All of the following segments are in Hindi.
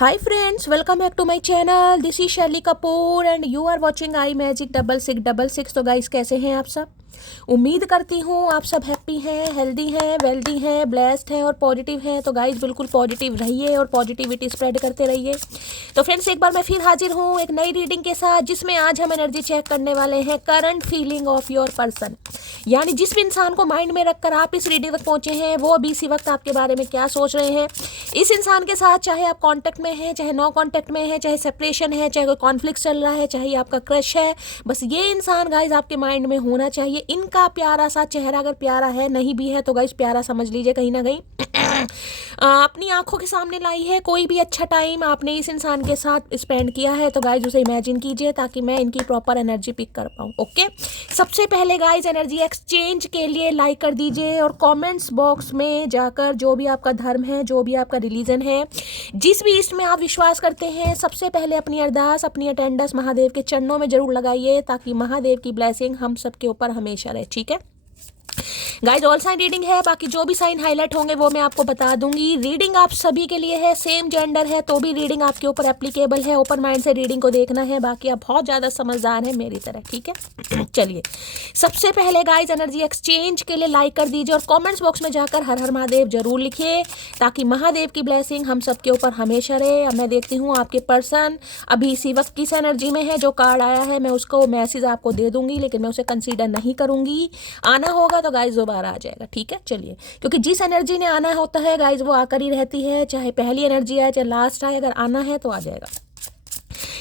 Hi friends, welcome back to my channel. This is Shelly Kapoor and you are watching I magic 6666। तो गाइस कैसे हैं आप सब? उम्मीद करती हूँ आप सब हैप्पी हैं, हेल्दी हैं, वेल्दी हैं, ब्लेस्ड हैं और पॉजिटिव हैं। तो गाइस बिल्कुल पॉजिटिव रहिए और पॉजिटिविटी स्प्रेड करते रहिए। तो फ्रेंड्स एक बार मैं फिर हाजिर हूँ एक नई रीडिंग के साथ, जिसमें आज हम एनर्जी चेक करने वाले हैं current feeling of your person. यानी जिस भी इंसान को माइंड में रखकर आप इस रीडिंग तक पहुंचे हैं, वो अभी इसी वक्त आपके बारे में क्या सोच रहे हैं। इस इंसान के साथ चाहे आप कांटेक्ट में हैं, चाहे नो कांटेक्ट में हैं, चाहे सेपरेशन है, चाहे कोई कॉन्फ्लिक्ट चल रहा है, चाहे आपका क्रश है, बस ये इंसान गाइज आपके माइंड में होना चाहिए। इनका प्यारा सा चेहरा, अगर प्यारा है नहीं भी है तो गाइज प्यारा समझ लीजिए, कहीं ना कहीं अपनी आंखों के सामने लाई है। कोई भी अच्छा टाइम आपने इस इंसान के साथ स्पेंड किया है तो गाइज उसे इमेजिन कीजिए, ताकि मैं इनकी प्रॉपर एनर्जी पिक कर पाऊँ। ओके, सबसे पहले गाइज एनर्जी एक्सचेंज के लिए लाइक कर दीजिए और कमेंट्स बॉक्स में जाकर जो भी आपका धर्म है, जो भी आपका रिलीजन है, जिस भी इष्ट में आप विश्वास करते हैं, सबसे पहले अपनी अरदास, अपनी अटेंडेंस महादेव के चरणों में जरूर लगाइए, ताकि महादेव की ब्लेसिंग हम सबके ऊपर हमेशा रहे। ठीक है गाइज, ऑल साइन रीडिंग है, बाकी जो भी साइन हाईलाइट होंगे वो मैं आपको बता दूंगी। रीडिंग आप सभी के लिए है, सेम जेंडर है तो भी रीडिंग आपके ऊपर एप्लीकेबल है। ओपन माइंड से रीडिंग को देखना है, बाकी आप बहुत ज़्यादा समझदार हैं मेरी तरह। ठीक है चलिए, सबसे पहले गाइज एनर्जी एक्सचेंज के लिए लाइक कर दीजिए और कमेंट्स बॉक्स में जाकर हर हर महादेव जरूर लिखिए, ताकि महादेव की ब्लेसिंग हम सबके ऊपर हमेशा रहे। अब मैं देखती हूँ आपके पर्सन अभी इसी वक्त किस एनर्जी में है। जो कार्ड आया है मैं उसको मैसेज आपको दे दूंगी, लेकिन मैं उसे कंसीडर नहीं करूंगी। आना होगा तो गाइज दोबारा आ जाएगा। ठीक है चलिए, क्योंकि जिस एनर्जी ने आना होता है गाइज वो आकर ही रहती है, चाहे पहली एनर्जी आए चाहे लास्ट आए, अगर आना है तो आ जाएगा।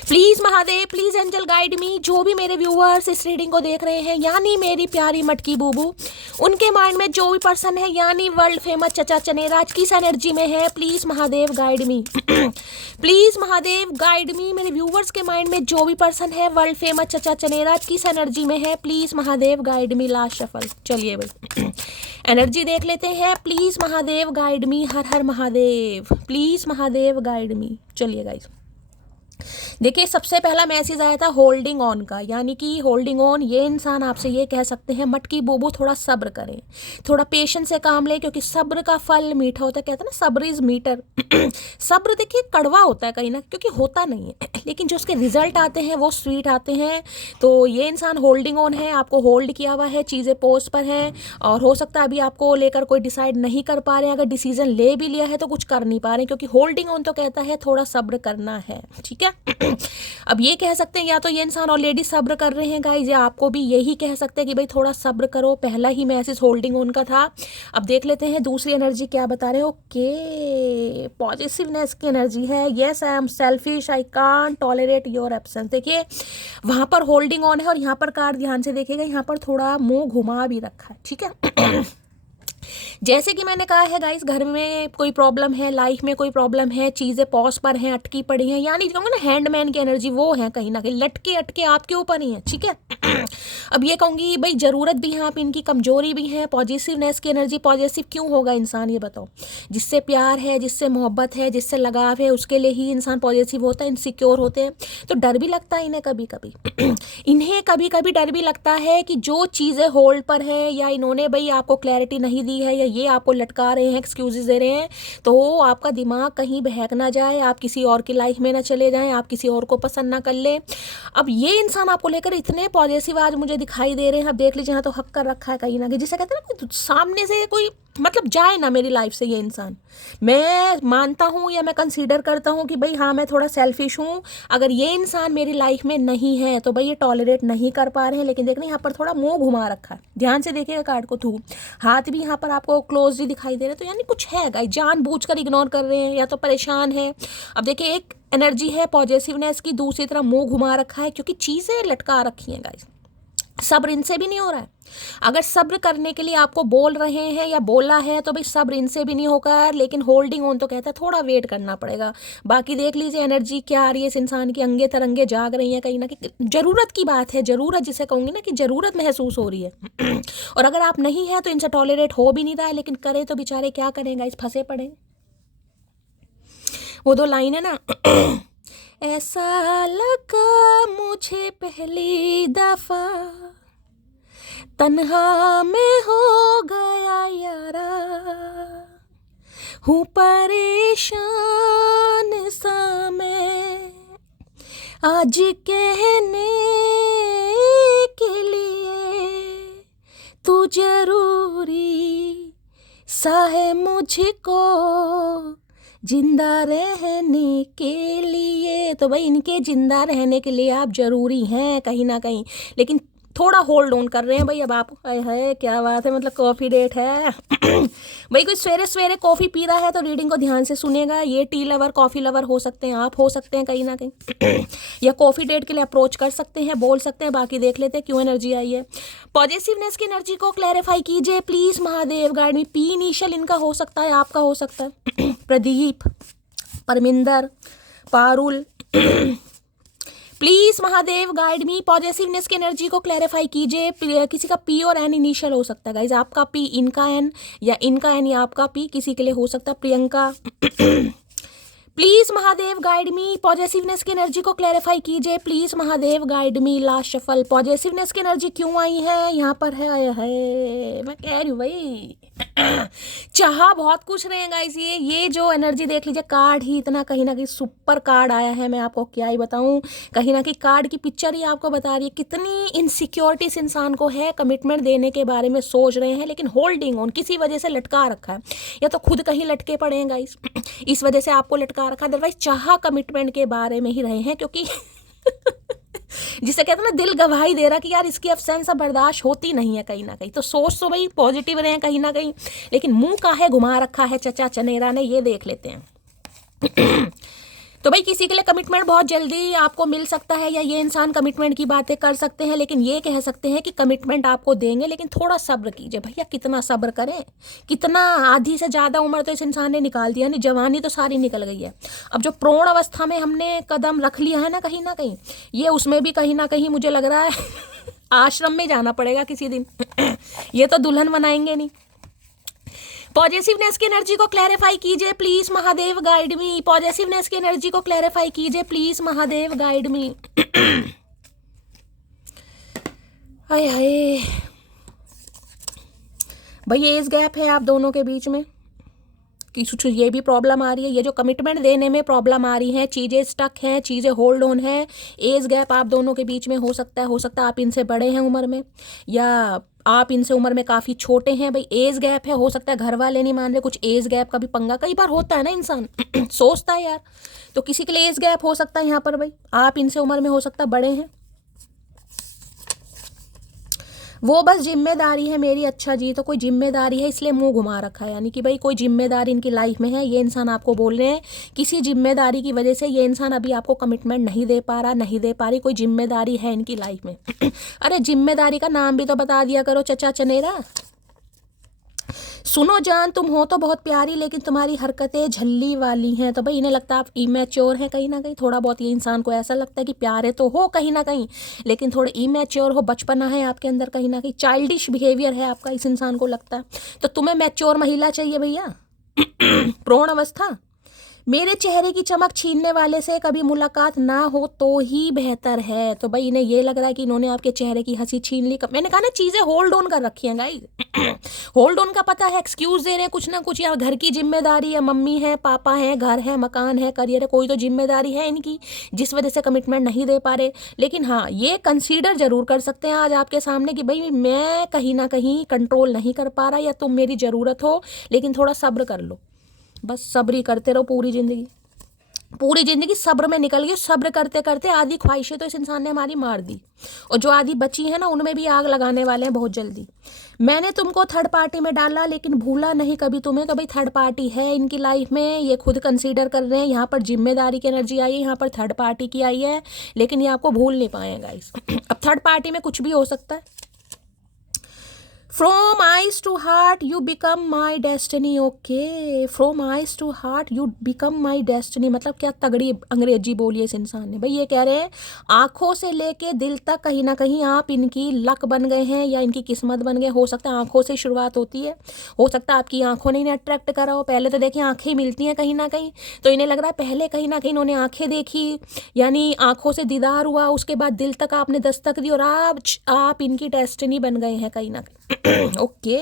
Please Mahadev, please angel guide me. जो भी मेरे व्यूअर्स इस रीडिंग को देख रहे हैं, यानी मेरी प्यारी मटकी बूबू, उनके माइंड में जो भी पर्सन है, यानी वर्ल्ड फेमस चचा चनेराज किस एनर्जी में है, please Mahadev guide me please Mahadev guide मी। मेरे व्यूअर्स के माइंड में जो भी पर्सन है, वर्ल्ड फेमस चचा चनेराज किस एनर्जी में है, please Mahadev guide me. Last shuffle. चलिए भाई एनर्जी देख लेते हैं। Please Mahadev guide me, her her Mahadev, please Mahadev guide मी। चलिए गाइस, देखिए सबसे पहला मैसेज आया था होल्डिंग ऑन का, यानी कि होल्डिंग ऑन। ये इंसान आपसे ये कह सकते हैं, मटकी बूबू थोड़ा सब्र करें, थोड़ा पेशेंस से काम लें, क्योंकि सब्र का फल मीठा होता है। कहते हैं ना सब्र इज मीटर सब्र देखिए कड़वा होता है कहीं ना, क्योंकि होता नहीं है, लेकिन जो उसके रिजल्ट आते हैं वो स्वीट आते हैं। तो ये इंसान होल्डिंग ऑन है, आपको होल्ड किया हुआ है, चीज़ें पोज पर हैं, और हो सकता है अभी आपको लेकर कोई डिसाइड नहीं कर पा रहे हैं। अगर डिसीजन ले भी लिया है तो कुछ कर नहीं पा रहे हैं, क्योंकि होल्डिंग ऑन तो कहता है थोड़ा सब्र करना है। ठीक है अब ये कह सकते हैं या तो ये इंसान ऑलरेडी सब्र कर रहे हैं गाइज, या आपको भी यही कह सकते हैं कि भाई थोड़ा सब्र करो। पहला ही मैसेज होल्डिंग ऑन का था। अब देख लेते हैं दूसरी एनर्जी क्या बता रहे हो। ओके, पॉजिटिवनेस की एनर्जी है। Yes I am selfish, I can't tolerate your absence. देखिए वहां पर होल्डिंग ऑन है, और यहाँ पर कार्ड ध्यान से देखिएगा, यहाँ पर थोड़ा मुंह घुमा भी रखा है। ठीक है जैसे कि मैंने कहा है गाइस, घर में कोई प्रॉब्लम है, लाइफ में कोई प्रॉब्लम है, चीज़ें पॉज पर हैं, अटकी पड़ी हैं, यानी कहूँगा ना हैंडमैन की एनर्जी वो है, कहीं ना कहीं लटके अटके आपके ऊपर ही है। ठीक है अब ये कहूँगी भाई ज़रूरत भी है आप इनकी, कमजोरी भी है। पॉजिटिवनेस की एनर्जी, पॉजिटिव क्यों होगा इंसान, ये बताओ। जिससे प्यार है, जिससे मोहब्बत है, जिससे लगाव है, उसके लिए ही इंसान पॉजिटिव होता है। इनसिक्योर होते हैं तो डर भी लगता है इन्हें कभी कभी इन्हें कभी कभी डर भी लगता है कि जो चीज़ें होल्ड पर है, या इन्होंने भाई आपको क्लैरिटी नहीं दी है, या ये आपको लटका रहे हैं, एक्सक्यूजेस दे रहे हैं, तो आपका दिमाग कहीं बहक ना जाए, आप किसी और की लाइफ में ना चले जाएं, आप किसी और को पसंद ना कर लें। अब ये इंसान आपको लेकर इतने पॉजिटिव आज मुझे दिखाई दे रहे हैं। अब देख लीजिए यहाँ तो हक कर रखा है कहीं ना कहीं, जिसे कहते हैं ना कोई सामने से कोई मतलब जाए ना मेरी लाइफ से ये इंसान। मैं मानता हूँ या मैं कंसीडर करता हूँ कि भाई हाँ मैं थोड़ा सेल्फिश हूँ। अगर ये इंसान मेरी लाइफ में नहीं है तो भाई ये टॉलरेट नहीं कर पा रहे हैं। लेकिन देखना यहाँ पर थोड़ा मुंह घुमा रखा है, ध्यान से देखिएगा कार्ड को थ्रू। हाथ भी यहाँ पर आपको क्लोज ही दिखाई दे रहे, तो यानी कुछ है गाइस, जानबूझकर इग्नोर कर रहे हैं या तो परेशान है। अब देखिए एक एनर्जी है पॉजिटिवनेस की, दूसरी तरफ मुंह घुमा रखा है, क्योंकि चीज़ें लटका रखी हैं गाइस। सब्र इनसे भी नहीं हो रहा है। अगर सब्र करने के लिए आपको बोल रहे हैं या बोला है तो भाई सब्र इनसे भी नहीं होगा, लेकिन होल्डिंग ऑन तो कहता है थोड़ा वेट करना पड़ेगा। बाकी देख लीजिए एनर्जी क्या आ रही है इस इंसान की, अंगे तरंगे जाग रही हैं कहीं ना कहीं। जरूरत की बात है, जरूरत जिसे कहूँगी ना कि जरूरत महसूस हो रही है और अगर आप नहीं है तो इनसे टॉलरेट हो भी नहीं रहा है, लेकिन करे तो बेचारे क्या करेंगे, इस फंसे पड़े। वो दो लाइन है ना ऐसा लगा मुझे पहली दफा, तन्हा में हो गया यारा, हूँ परेशान सा आज कहने के लिए तू जरूरी सा है मुझको जिंदा रहने के लिए। तो भाई इनके जिंदा रहने के लिए आप जरूरी हैं कहीं ना कहीं, लेकिन थोड़ा होल्ड ऑन कर रहे हैं भाई। अब आप है क्या बात है, मतलब कॉफ़ी डेट है भाई कोई सवेरे सवेरे कॉफ़ी पी रहा है तो रीडिंग को ध्यान से सुनेगा। ये टी लवर कॉफ़ी लवर हो सकते हैं, आप हो सकते हैं कहीं ना कहीं या कॉफ़ी डेट के लिए अप्रोच कर सकते हैं, बोल सकते हैं। बाकी देख लेते हैं क्यों एनर्जी आई है। पॉजिटिवनेस की एनर्जी को क्लैरिफाई कीजिए please Mahadev guide me. P initial इनका हो सकता है, आपका हो सकता है Pradeep, Parminder, Parul please Mahadev guide me. Positiveness की एनर्जी को क्लैरिफाई कीजिए। किसी का पी और एन इनिशियल हो सकता है गाइज, आपका पी इनका एन या इनका एन या आपका पी किसी के लिए हो सकता है। Priyanka please Mahadev guide me. Positiveness की एनर्जी को क्लैरिफाई कीजिए please Mahadev guide me. Last shuffle positiveness की एनर्जी क्यों आई है यहाँ पर है, मैं कह रही हूँ भाई चाह बहुत कुछ रहे हैं गाइस। ये जो एनर्जी देख लीजिए, कार्ड ही इतना कहीं ना कहीं सुपर कार्ड आया है। मैं आपको क्या ही बताऊं, कहीं ना कहीं कार्ड की पिक्चर ही आपको बता रही है कितनी इनसिक्योरिटीज इंसान को है। कमिटमेंट देने के बारे में सोच रहे हैं लेकिन होल्डिंग ऑन किसी वजह से लटका रखा है, या तो खुद कहीं लटके पड़े हैं गाइस इस वजह से आपको लटका रखा। अदरवाइज चाह कमिटमेंट के बारे में ही रहे हैं, क्योंकि जिसे कहते हैं ना दिल गवाही दे रहा कि यार इसकी अब्सेंस अब बर्दाश्त होती नहीं है कहीं ना कहीं। तो सोच तो भाई पॉजिटिव रहे हैं कहीं ना कहीं, लेकिन मुंह काहे घुमा रखा है चचा चनेरा ने, ये देख लेते हैं तो भाई किसी के लिए कमिटमेंट बहुत जल्दी आपको मिल सकता है, या ये इंसान कमिटमेंट की बातें कर सकते हैं, लेकिन ये कह सकते हैं कि कमिटमेंट आपको देंगे लेकिन थोड़ा सब्र कीजिए। भैया कितना सब्र करें, कितना आधी से ज़्यादा उम्र तो इस इंसान ने निकाल दिया, नहीं जवानी तो सारी निकल गई है। अब जो प्रौढ़ अवस्था में हमने कदम रख लिया है ना कहीं ये उसमें भी कहीं ना कहीं मुझे लग रहा है आश्रम में जाना पड़ेगा किसी दिन ये तो दुल्हन बनाएंगे नहीं। पॉजिटिवनेस की एनर्जी को क्लैरिफाई कीजिए please Mahadev guide me. Positiveness की एनर्जी को क्लैरिफाई कीजिए प्लीज महादेव गाइड मी। हाय हाय भाई एज गैप है आप दोनों के बीच में, कुछ ये भी प्रॉब्लम आ रही है। ये जो कमिटमेंट देने में प्रॉब्लम आ रही है, चीज़ें स्टक हैं, चीज़ें होल्ड ऑन है। एज गैप आप दोनों के बीच में हो सकता है आप इनसे बड़े हैं उम्र में, या आप इनसे उम्र में काफ़ी छोटे हैं। भाई एज गैप है, हो सकता है घर वाले नहीं मान रहे, कुछ एज गैप का भी पंगा कई बार होता है ना इंसान सोचता है यार। तो किसी के लिए एज गैप हो सकता है यहाँ पर, भाई आप इनसे उम्र में हो सकता है बड़े हैं। वो बस जिम्मेदारी है मेरी, अच्छा जी तो कोई जिम्मेदारी है इसलिए मुंह घुमा रखा है, यानी कि भाई कोई जिम्मेदारी इनकी लाइफ में है। ये इंसान आपको बोल रहे हैं किसी जिम्मेदारी की वजह से ये इंसान अभी आपको कमिटमेंट नहीं दे पा रहा, नहीं दे पा रही, कोई जिम्मेदारी है इनकी लाइफ में अरे जिम्मेदारी का नाम भी तो बता दिया करो चचा चनेरा। सुनो जान तुम हो तो बहुत प्यारी, लेकिन तुम्हारी हरकतें झल्ली वाली हैं। तो भाई इन्हें लगता है आप इमेच्योर हैं कहीं ना कहीं, थोड़ा बहुत ये इंसान को ऐसा लगता है कि प्यारे तो हो कहीं ना कहीं, लेकिन थोड़े इमेच्योर हो, बचपना है आपके अंदर कहीं ना कहीं, चाइल्डिश बिहेवियर है आपका, इस इंसान को लगता है। तो तुम्हें मैच्योर महिला चाहिए भैया प्रौढ़ अवस्था। मेरे चेहरे की चमक छीनने वाले से कभी मुलाकात ना हो तो ही बेहतर है। तो भाई इन्हें ये लग रहा है कि इन्होंने आपके चेहरे की हंसी छीन ली। मैंने कहा ना चीज़ें होल्ड ऑन कर रखी हैं गाइस होल्ड ऑन का पता है, एक्सक्यूज दे रहे हैं कुछ ना कुछ, या घर की जिम्मेदारी, या मम्मी है पापा है, घर है, मकान है, करियर है, कोई तो जिम्मेदारी है इनकी जिस वजह से कमिटमेंट नहीं दे पा रहे। लेकिन हाँ ये कंसीडर जरूर कर सकते हैं आज आपके सामने कि भाई मैं कहीं ना कहीं कंट्रोल नहीं कर पा रहा, या तुम मेरी ज़रूरत हो, लेकिन थोड़ा सब्र कर लो। बस सब्र ही करते रहो पूरी ज़िंदगी सब्र में निकल गई। सब्र करते करते आधी ख्वाहिशें तो इस इंसान ने हमारी मार दी, और जो आधी बची है ना उनमें भी आग लगाने वाले हैं बहुत जल्दी। मैंने तुमको थर्ड पार्टी में डाला लेकिन भूला नहीं कभी तुम्हें। तो भाई थर्ड पार्टी है इनकी लाइफ में, ये खुद कंसीडर कर रहे हैं। यहाँ पर जिम्मेदारी की एनर्जी आई है, यहाँ पर थर्ड पार्टी की आई है, लेकिन ये आपको भूल नहीं पाएगा गाइस अब थर्ड पार्टी में कुछ भी हो सकता है। From eyes to heart you become my destiny, okay? From eyes to heart you become my destiny, मतलब क्या तगड़ी अंग्रेजी बोली है इस इंसान ने। भाई ये कह रहे हैं आंखों से लेके दिल तक कहीं ना कहीं आप इनकी लक बन गए हैं, या इनकी किस्मत बन गए। हो सकता है आंखों से शुरुआत होती है, हो सकता है आपकी आंखों ने इन्हें अट्रैक्ट करा हो। पहले तो देखिए आंखें मिलती हैं कहीं ना कहीं, तो इन्हें लग रहा है पहले कहीं ना कहीं इन्होंने आंखें देखी, यानी आंखों से दीदार हुआ, उसके बाद दिल तक आपने दस्तक दी, और आप इनकी डेस्टिनी बन गए हैं कहीं ना कहीं ओके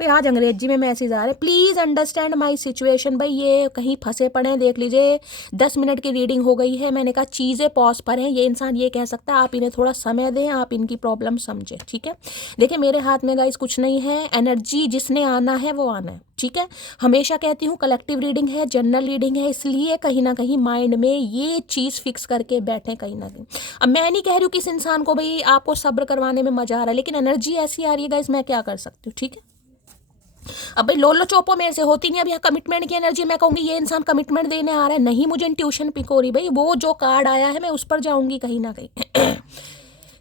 भाई आज अंग्रेजी में मैसेज आ रहे हैं, प्लीज़ अंडरस्टैंड माय सिचुएशन। भाई ये कहीं फंसे पड़े हैं, देख लीजिए 10 मिनट की रीडिंग हो गई है। मैंने कहा चीज़ें पॉज पर हैं, ये इंसान ये कह सकता है आप इन्हें थोड़ा समय दें, आप इनकी प्रॉब्लम समझें, ठीक है। देखिए मेरे हाथ में गाइस कुछ नहीं है, एनर्जी जिसने आना है वो आना है, ठीक है। हमेशा कहती हूँ कलेक्टिव रीडिंग है, जनरल रीडिंग है, इसलिए कहीं ना कहीं माइंड में ये चीज़ फिक्स करके बैठे कहीं ना कहीं। अब मैं नहीं कह रही हूँ कि इस इंसान को भाई आपको सब्र करवाने में मजा आ रहा है, लेकिन एनर्जी ऐसी आ रही है गाइस, मैं क्या कर सकती हूँ, ठीक है। अब भाई लोलो चोपो मेरे से होती नहीं। अब यहाँ कमिटमेंट की एनर्जी, मैं कहूँगी ये इंसान कमिटमेंट देने आ रहा है, नहीं मुझे इंट्यूशन पिक हो रही। भाई वो जो कार्ड आया है मैं उस पर जाऊँगी कहीं ना कहीं।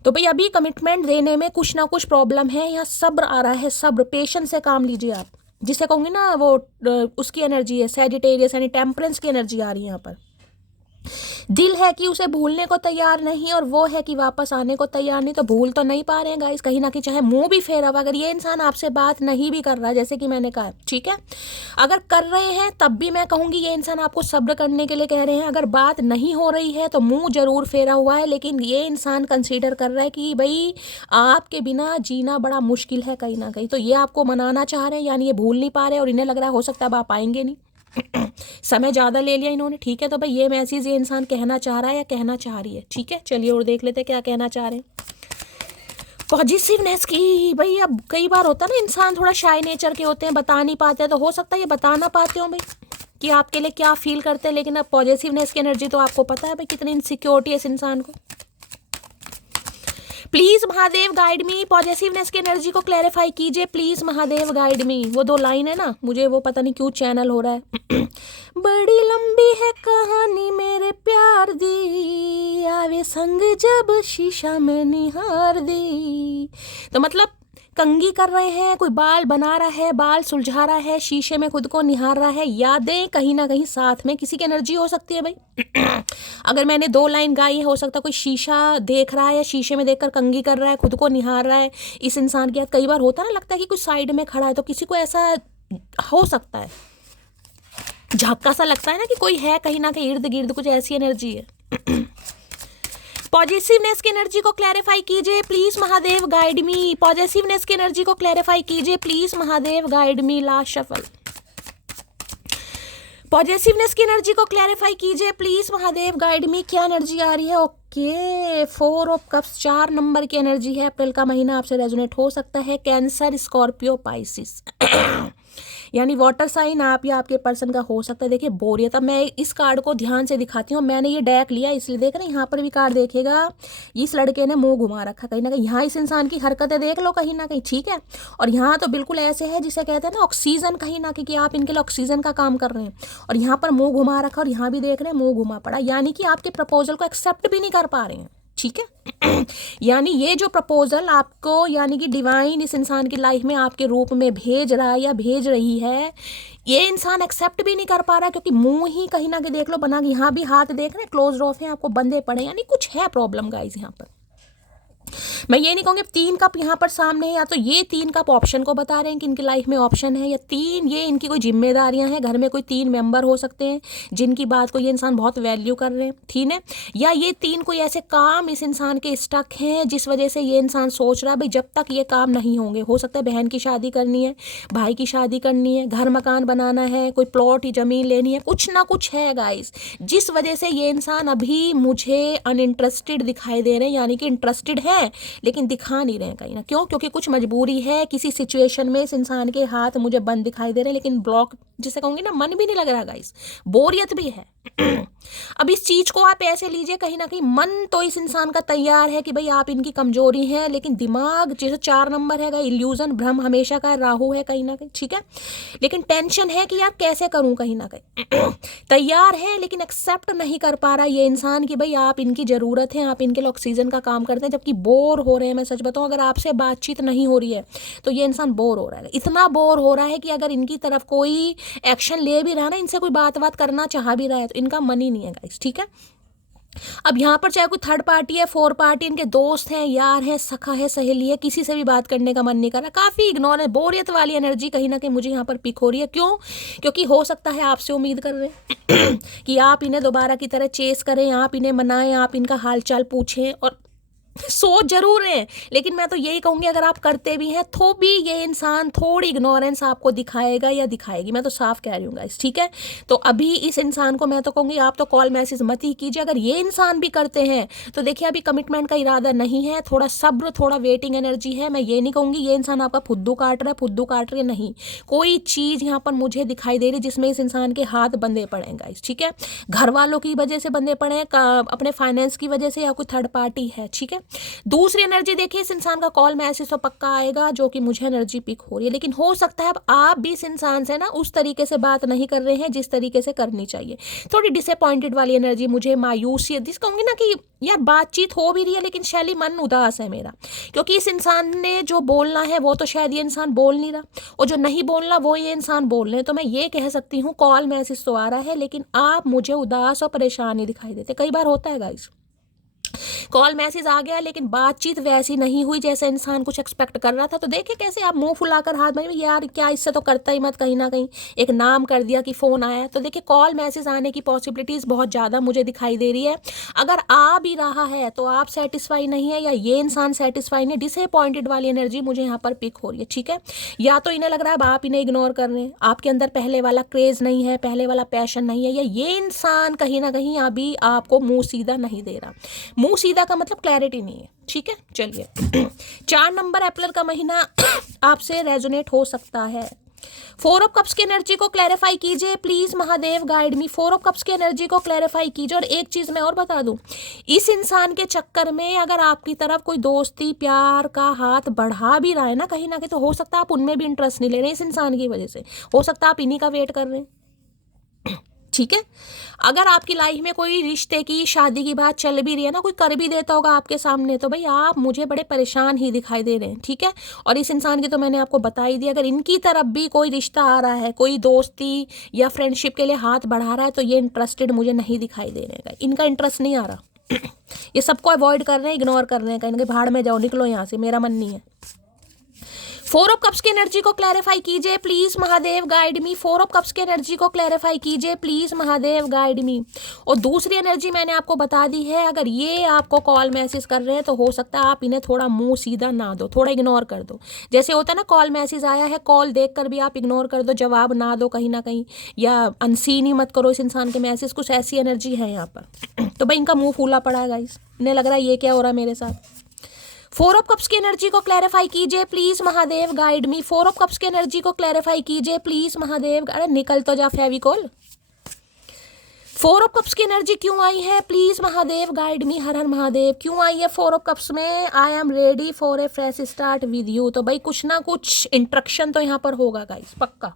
तो भाई अभी कमिटमेंट देने में कुछ ना कुछ प्रॉब्लम है, यहाँ सब्र आ रहा है, सब्र, पेशेंस से काम लीजिए आप, जिसे कहूँगी ना वो उसकी एनर्जी है सैजिटेरियस यानी टेम्परेंस की एनर्जी आ रही है यहाँ पर। दिल है कि उसे भूलने को तैयार नहीं और वो है कि वापस आने को तैयार नहीं, तो भूल तो नहीं पा रहे हैं गाइस कहीं ना कहीं, चाहे मुंह भी फेरा हुआ। अगर ये इंसान आपसे बात नहीं भी कर रहा जैसे कि मैंने कहा, ठीक है, अगर कर रहे हैं तब भी मैं कहूँगी ये इंसान आपको सब्र करने के लिए कह रहे हैं। अगर बात नहीं हो रही है तो मुंह जरूर फेरा हुआ है, लेकिन ये इंसान कंसीडर कर रहा है कि भाई आपके बिना जीना बड़ा मुश्किल है कहीं ना कहीं, तो ये आपको मनाना चाह रहे हैं, यानी ये भूल नहीं पा रहे और इन्हें लग रहा है हो सकता है अब आप आएंगे नहीं। समय ज़्यादा ले लिया इन्होंने, ठीक है। तो भाई ये मैसेज ये इंसान कहना चाह रहा है या कहना चाह रही है, ठीक है। चलिए और देख लेते क्या कहना चाह रहे हैं। पॉजिटिवनेस की, भाई अब कई बार होता है ना इंसान थोड़ा शाय नेचर के होते हैं, बता नहीं पाते हैं, तो हो सकता है ये बता ना पाते हो भाई कि आपके लिए क्या फील करते हैं, लेकिन अब पॉजिटिवनेस की एनर्जी तो आपको पता है भाई कितनी इनसिक्योरिटी है इस इंसान को। Please Mahadev guide me, positiveness की एनर्जी को क्लैरिफाई कीजिए प्लीज महादेव गाइड मी। वो 2 लाइन है ना, मुझे वो पता नहीं क्यों चैनल हो रहा है। बड़ी लंबी है कहानी मेरे प्यार दी, आवे संग जब शीशा में निहार दी। तो मतलब कंघी कर रहे हैं, कोई बाल बना रहा है, बाल सुलझा रहा है, शीशे में खुद को निहार रहा है, यादें कहीं ना कहीं साथ में, किसी की एनर्जी हो सकती है भाई। अगर मैंने 2 लाइन गाई है, हो सकता है कोई शीशा देख रहा है या शीशे में देखकर कंघी कर रहा है, खुद को निहार रहा है इस इंसान के। कई बार होता ना, लगता है कि कुछ साइड में खड़ा है, तो किसी को ऐसा हो सकता है, झक्का सा लगता है ना कि कोई है कहीं ना कहीं इर्द गिर्द, कुछ ऐसी एनर्जी है। पॉजिटिवनेस की एनर्जी को क्लैरिफाई कीजिए please Mahadev guide me, positiveness की एनर्जी को क्लैरिफाई कीजिए please Mahadev guide me. Last shuffle, positiveness की एनर्जी को क्लैरिफाई कीजिए प्लीज महादेव गाइड मी, क्या एनर्जी आ रही है। ओके 4 ऑफ कप्स, 4 नंबर की एनर्जी है। अप्रैल का महीना आपसे रेजोनेट हो सकता है। कैंसर, स्कॉर्पियो, पाइसिस यानी वाटर साइन आप या आपके पर्सन का हो सकता है। देखिए बोरियत, अब मैं इस कार्ड को ध्यान से दिखाती हूँ, मैंने ये डेक लिया इसलिए देख रहे हैं, यहाँ पर भी कार्ड देखेगा, इस लड़के ने मुंह घुमा रखा कहीं ना कहीं, यहाँ इस इंसान की हरकतें देख लो कहीं ना कहीं, ठीक है। और यहाँ तो बिल्कुल ऐसे है जिसे कहते हैं ना ऑक्सीजन, कहीं ना कहीं कि आप इनके लिए ऑक्सीजन का काम कर रहे हैं, और यहाँ पर मुंह घुमा रखा और यहाँ भी देख रहे हैं मुंह घुमा पड़ा, यानी कि आपके प्रपोजल को एक्सेप्ट भी नहीं कर पा रहे हैं, ठीक है। यानी ये जो प्रपोजल आपको, यानी कि डिवाइन इस इंसान की लाइफ में आपके रूप में भेज रहा है या भेज रही है, ये इंसान एक्सेप्ट भी नहीं कर पा रहा, क्योंकि मुंह ही कहीं ना कहीं देख लो बना, यहाँ भी हाथ देख रहे हैं क्लोज ऑफ है, आपको बंधे पड़े, यानी कुछ है प्रॉब्लम गाइस यहाँ पर। मैं ये नहीं कहूँगी 3 कप यहाँ पर सामने है, या तो ये 3 कप ऑप्शन को बता रहे हैं कि इनकी लाइफ में ऑप्शन है, या 3 ये इनकी कोई जिम्मेदारियां हैं, घर में कोई 3 मेंबर हो सकते हैं जिनकी बात को ये इंसान बहुत वैल्यू कर रहे हैं, ठीक है। या ये 3 कोई ऐसे काम इस इंसान के स्टक हैं जिस वजह से ये इंसान सोच रहा है भाई जब तक ये काम नहीं होंगे, हो सकता है बहन की शादी करनी है, भाई की शादी करनी है, घर मकान बनाना है, कोई प्लॉट ही जमीन लेनी है, कुछ ना कुछ है गाइस, जिस वजह से ये इंसान अभी मुझे अनइंटरेस्टेड दिखाई दे रहे हैं, यानी कि इंटरेस्टेड है लेकिन दिखा नहीं रहे हैं कहीं ना, क्यों, क्योंकि कुछ मजबूरी है, किसी सिचुएशन में इस इंसान के हाथ मुझे बंद दिखाई दे रहे हैं, लेकिन ब्लॉक जिसे कहूंगी ना, मन भी नहीं लग रहा गाइस, बोरियत भी है। अब इस चीज को आप ऐसे लीजिए, कहीं ना कहीं मन तो इस इंसान का तैयार है कि भाई आप इनकी कमजोरी है, लेकिन दिमाग जैसे 4 नंबर है, इल्यूजन भ्रम हमेशा का राहु है कहीं ना कहीं, ठीक है। लेकिन टेंशन है कि यार कैसे करूं कहीं ना कहीं। तैयार है लेकिन एक्सेप्ट नहीं कर पा रहा ये इंसान कि भाई आप इनकी जरूरत है, आप इनके लिए ऑक्सीजन का काम करते हैं, जबकि बोर हो रहे हैं। मैं सच बताऊं, अगर आपसे बातचीत नहीं हो रही है तो ये इंसान बोर हो रहा है, इतना बोर हो रहा है कि अगर इनकी तरफ कोई एक्शन ले भी रहा है ना, इनसे कोई बात करना चाह भी रहा है, तो इनका मन ही नहीं है गाइस, ठीक है। अब यहाँ पर चाहे कोई थर्ड पार्टी है, 4 पार्टी, इनके दोस्त हैं, यार हैं, सखा है, सहेली है, किसी से भी बात करने का मन नहीं कर रहा, काफी इग्नोर है, बोरियत वाली एनर्जी कहीं ना कहीं मुझे यहाँ पर पिक हो रही है। क्यों? क्योंकि हो सकता है आपसे उम्मीद कर रहे हैं कि आप इन्हें दोबारा की तरह चेस करें, आप इन्हें मनाएं, आप इनका हालचाल पूछें, और सोच जरूर रहे हैं, लेकिन मैं तो यही कहूंगी अगर आप करते भी हैं तो भी ये इंसान थोड़ी इग्नोरेंस आपको दिखाएगा या दिखाएगी, मैं तो साफ कह रही हूँ गाइस, ठीक है। तो अभी इस इंसान को मैं तो कहूंगी आप तो कॉल मैसेज मत ही कीजिए। अगर ये इंसान भी करते हैं तो देखिए अभी कमिटमेंट का इरादा नहीं है, थोड़ा सब्र, थोड़ा वेटिंग एनर्जी है। मैं ये नहीं कहूंगी ये इंसान आपका फुद्दू काट रहा है, फुद्दू काट रहे नहीं, कोई चीज यहाँ पर मुझे दिखाई दे रही जिसमें इस इंसान के हाथ बंधे पड़े गाइस, ठीक है। घर वालों की वजह से बंधे पड़े हैं, अपने फाइनेंस की वजह से, या कोई थर्ड पार्टी है, ठीक है। दूसरी एनर्जी देखिए इस इंसान का कॉल मैसेज तो पक्का आएगा जो कि मुझे एनर्जी पिक हो रही है, लेकिन हो सकता है अब आप भी इस इंसान से ना उस तरीके से बात नहीं कर रहे हैं जिस तरीके से करनी चाहिए। थोड़ी डिसअपॉइंटेड वाली एनर्जी, मुझे मायूसी, जिस कहूंगी ना कि यार बातचीत हो भी रही है लेकिन शैली मन उदास है मेरा, क्योंकि इस इंसान ने जो बोलना है वो तो शायद ये इंसान बोल नहीं रहा, और जो नहीं बोलना वो ये इंसान बोल रहे हैं। तो मैं ये कह सकती हूँ कॉल मैसेज तो आ रहा है लेकिन आप मुझे उदास और परेशान नहीं दिखाई देते। कई बार होता है गाइस, कॉल मैसेज आ गया लेकिन बातचीत वैसी नहीं हुई जैसे इंसान कुछ एक्सपेक्ट कर रहा था। तो देखिए कैसे आप मुंह फुलाकर हाथ में, यार क्या इससे तो करता ही मत, कहीं ना कहीं एक नाम कर दिया कि फ़ोन आया। तो देखिए कॉल मैसेज आने की पॉसिबिलिटीज़ बहुत ज़्यादा मुझे दिखाई दे रही है। अगर आ भी रहा है तो आप सेटिस्फाई नहीं है या ये इंसान सेटिस्फाई नहीं, डिसअपॉइंटेड वाली एनर्जी मुझे यहाँ पर पिक हो रही है, ठीक है। या तो इन्हें लग रहा है आप इन्हें इग्नोर कर रहे हैं, आपके अंदर पहले वाला क्रेज़ नहीं है, पहले वाला पैशन नहीं है, या ये इंसान कहीं ना कहीं अभी आपको मुंह सीधा नहीं दे रहा। मुंह सीधा का मतलब क्लैरिटी नहीं है, ठीक है। चलिए 4 नंबर अप्रैल का महीना आपसे रेजोनेट हो सकता है। 4 ऑफ कप्स की एनर्जी को क्लैरिफाई कीजिए please, Mahadev guide me. 4 of cups की एनर्जी को क्लैरिफाई कीजिए। और एक चीज मैं और बता दूं, इस इंसान के चक्कर में अगर आपकी तरफ कोई दोस्ती प्यार का हाथ बढ़ा भी रहा है ना कहीं ना कहीं, तो हो सकता है आप उनमें भी इंटरेस्ट नहीं ले रहे हैं इस इंसान की वजह से, हो सकता है आप इन्हीं का वेट कर रहे हैं, ठीक है। अगर आपकी लाइफ में कोई रिश्ते की शादी की बात चल भी रही है ना, कोई कर भी देता होगा आपके सामने, तो भाई आप मुझे बड़े परेशान ही दिखाई दे रहे हैं, ठीक है। और इस इंसान की तो मैंने आपको बता ही दिया, अगर इनकी तरफ भी कोई रिश्ता आ रहा है, कोई दोस्ती या फ्रेंडशिप के लिए हाथ बढ़ा रहा है, तो ये इंटरेस्टेड मुझे नहीं दिखाई दे रहे हैं, इनका इंटरेस्ट नहीं आ रहा। ये सबको अवॉइड कर रहे हैं, इग्नोर कर रहे हैं, कहीं ना कहीं भाड़ में जाओ, निकलो यहाँ से, मेरा मन नहीं है। 4 ऑफ कप्स की एनर्जी को क्लैरिफाई कीजिए please, Mahadev guide me. 4 of cups की एनर्जी को क्लैरिफाई कीजिए प्लीज, महादेव गाइड मी। और दूसरी एनर्जी मैंने आपको बता दी है, अगर ये आपको कॉल मैसेज कर रहे हैं तो हो सकता है आप इन्हें थोड़ा मुंह सीधा ना दो, थोड़ा इग्नोर कर दो। जैसे होता है ना, कॉल मैसेज आया है, कॉल देखकर भी आप इग्नोर कर दो, जवाब ना दो कहीं ना कहीं, या अनसीन ही मत करो इस इंसान के मैसेज, कुछ ऐसी एनर्जी है यहाँ पर। तो भाई इनका मुंह फूला पड़ा है गाइस, इन्हें लग रहा है ये क्या हो रहा है मेरे साथ। 4 ऑफ कप्स की एनर्जी को क्लैरिफाई कीजिए please, Mahadev guide me. 4 of cups की एनर्जी को क्लैरिफाई कीजिए प्लीज, महादेव। अरे निकल तो जा फेविकोल। 4 ऑफ कप्स की एनर्जी क्यों आई है प्लीज, महादेव गाइड मी। हर हर महादेव। क्यों आई है 4 ऑफ कप्स में? I am ready for a fresh start with you. तो भाई कुछ ना कुछ इंट्रक्शन तो यहाँ पर होगा गाइस, पक्का।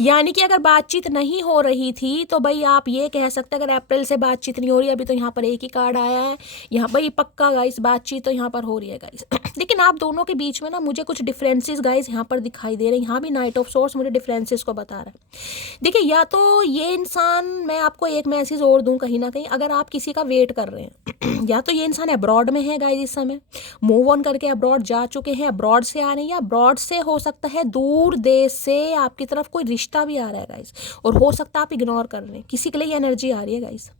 यानी कि अगर बातचीत नहीं हो रही थी तो भाई आप ये कह सकते हैं अगर अप्रैल से बातचीत नहीं हो रही, अभी तो यहाँ पर एक ही कार्ड आया है, यहाँ भाई पक्का गाइस बातचीत तो यहाँ पर हो रही है गाइस। लेकिन आप दोनों के बीच में ना मुझे कुछ डिफरेंसेस गाइस यहाँ पर दिखाई दे रहे हैं। यहाँ भी नाइट ऑफ सोर्स मुझे डिफरेंसेस को बता रहा है। देखिए या तो ये इंसान, मैं आपको एक मैसेज और दूं कहीं ना कहीं, अगर आप किसी का वेट कर रहे हैं, या तो ये इंसान अब्रॉड में है गाइस इस समय, मूव ऑन करके अब्रॉड जा चुके हैं, अब्रॉड से आ रहे हैं, या अब्रॉड से हो सकता है दूर देश से आपकी तरफ कोई रिश्ता भी आ रहा है गाइस, और हो सकता है आप इग्नोर कर रहे हैं, किसी के लिए ये एनर्जी आ रही है गाइस।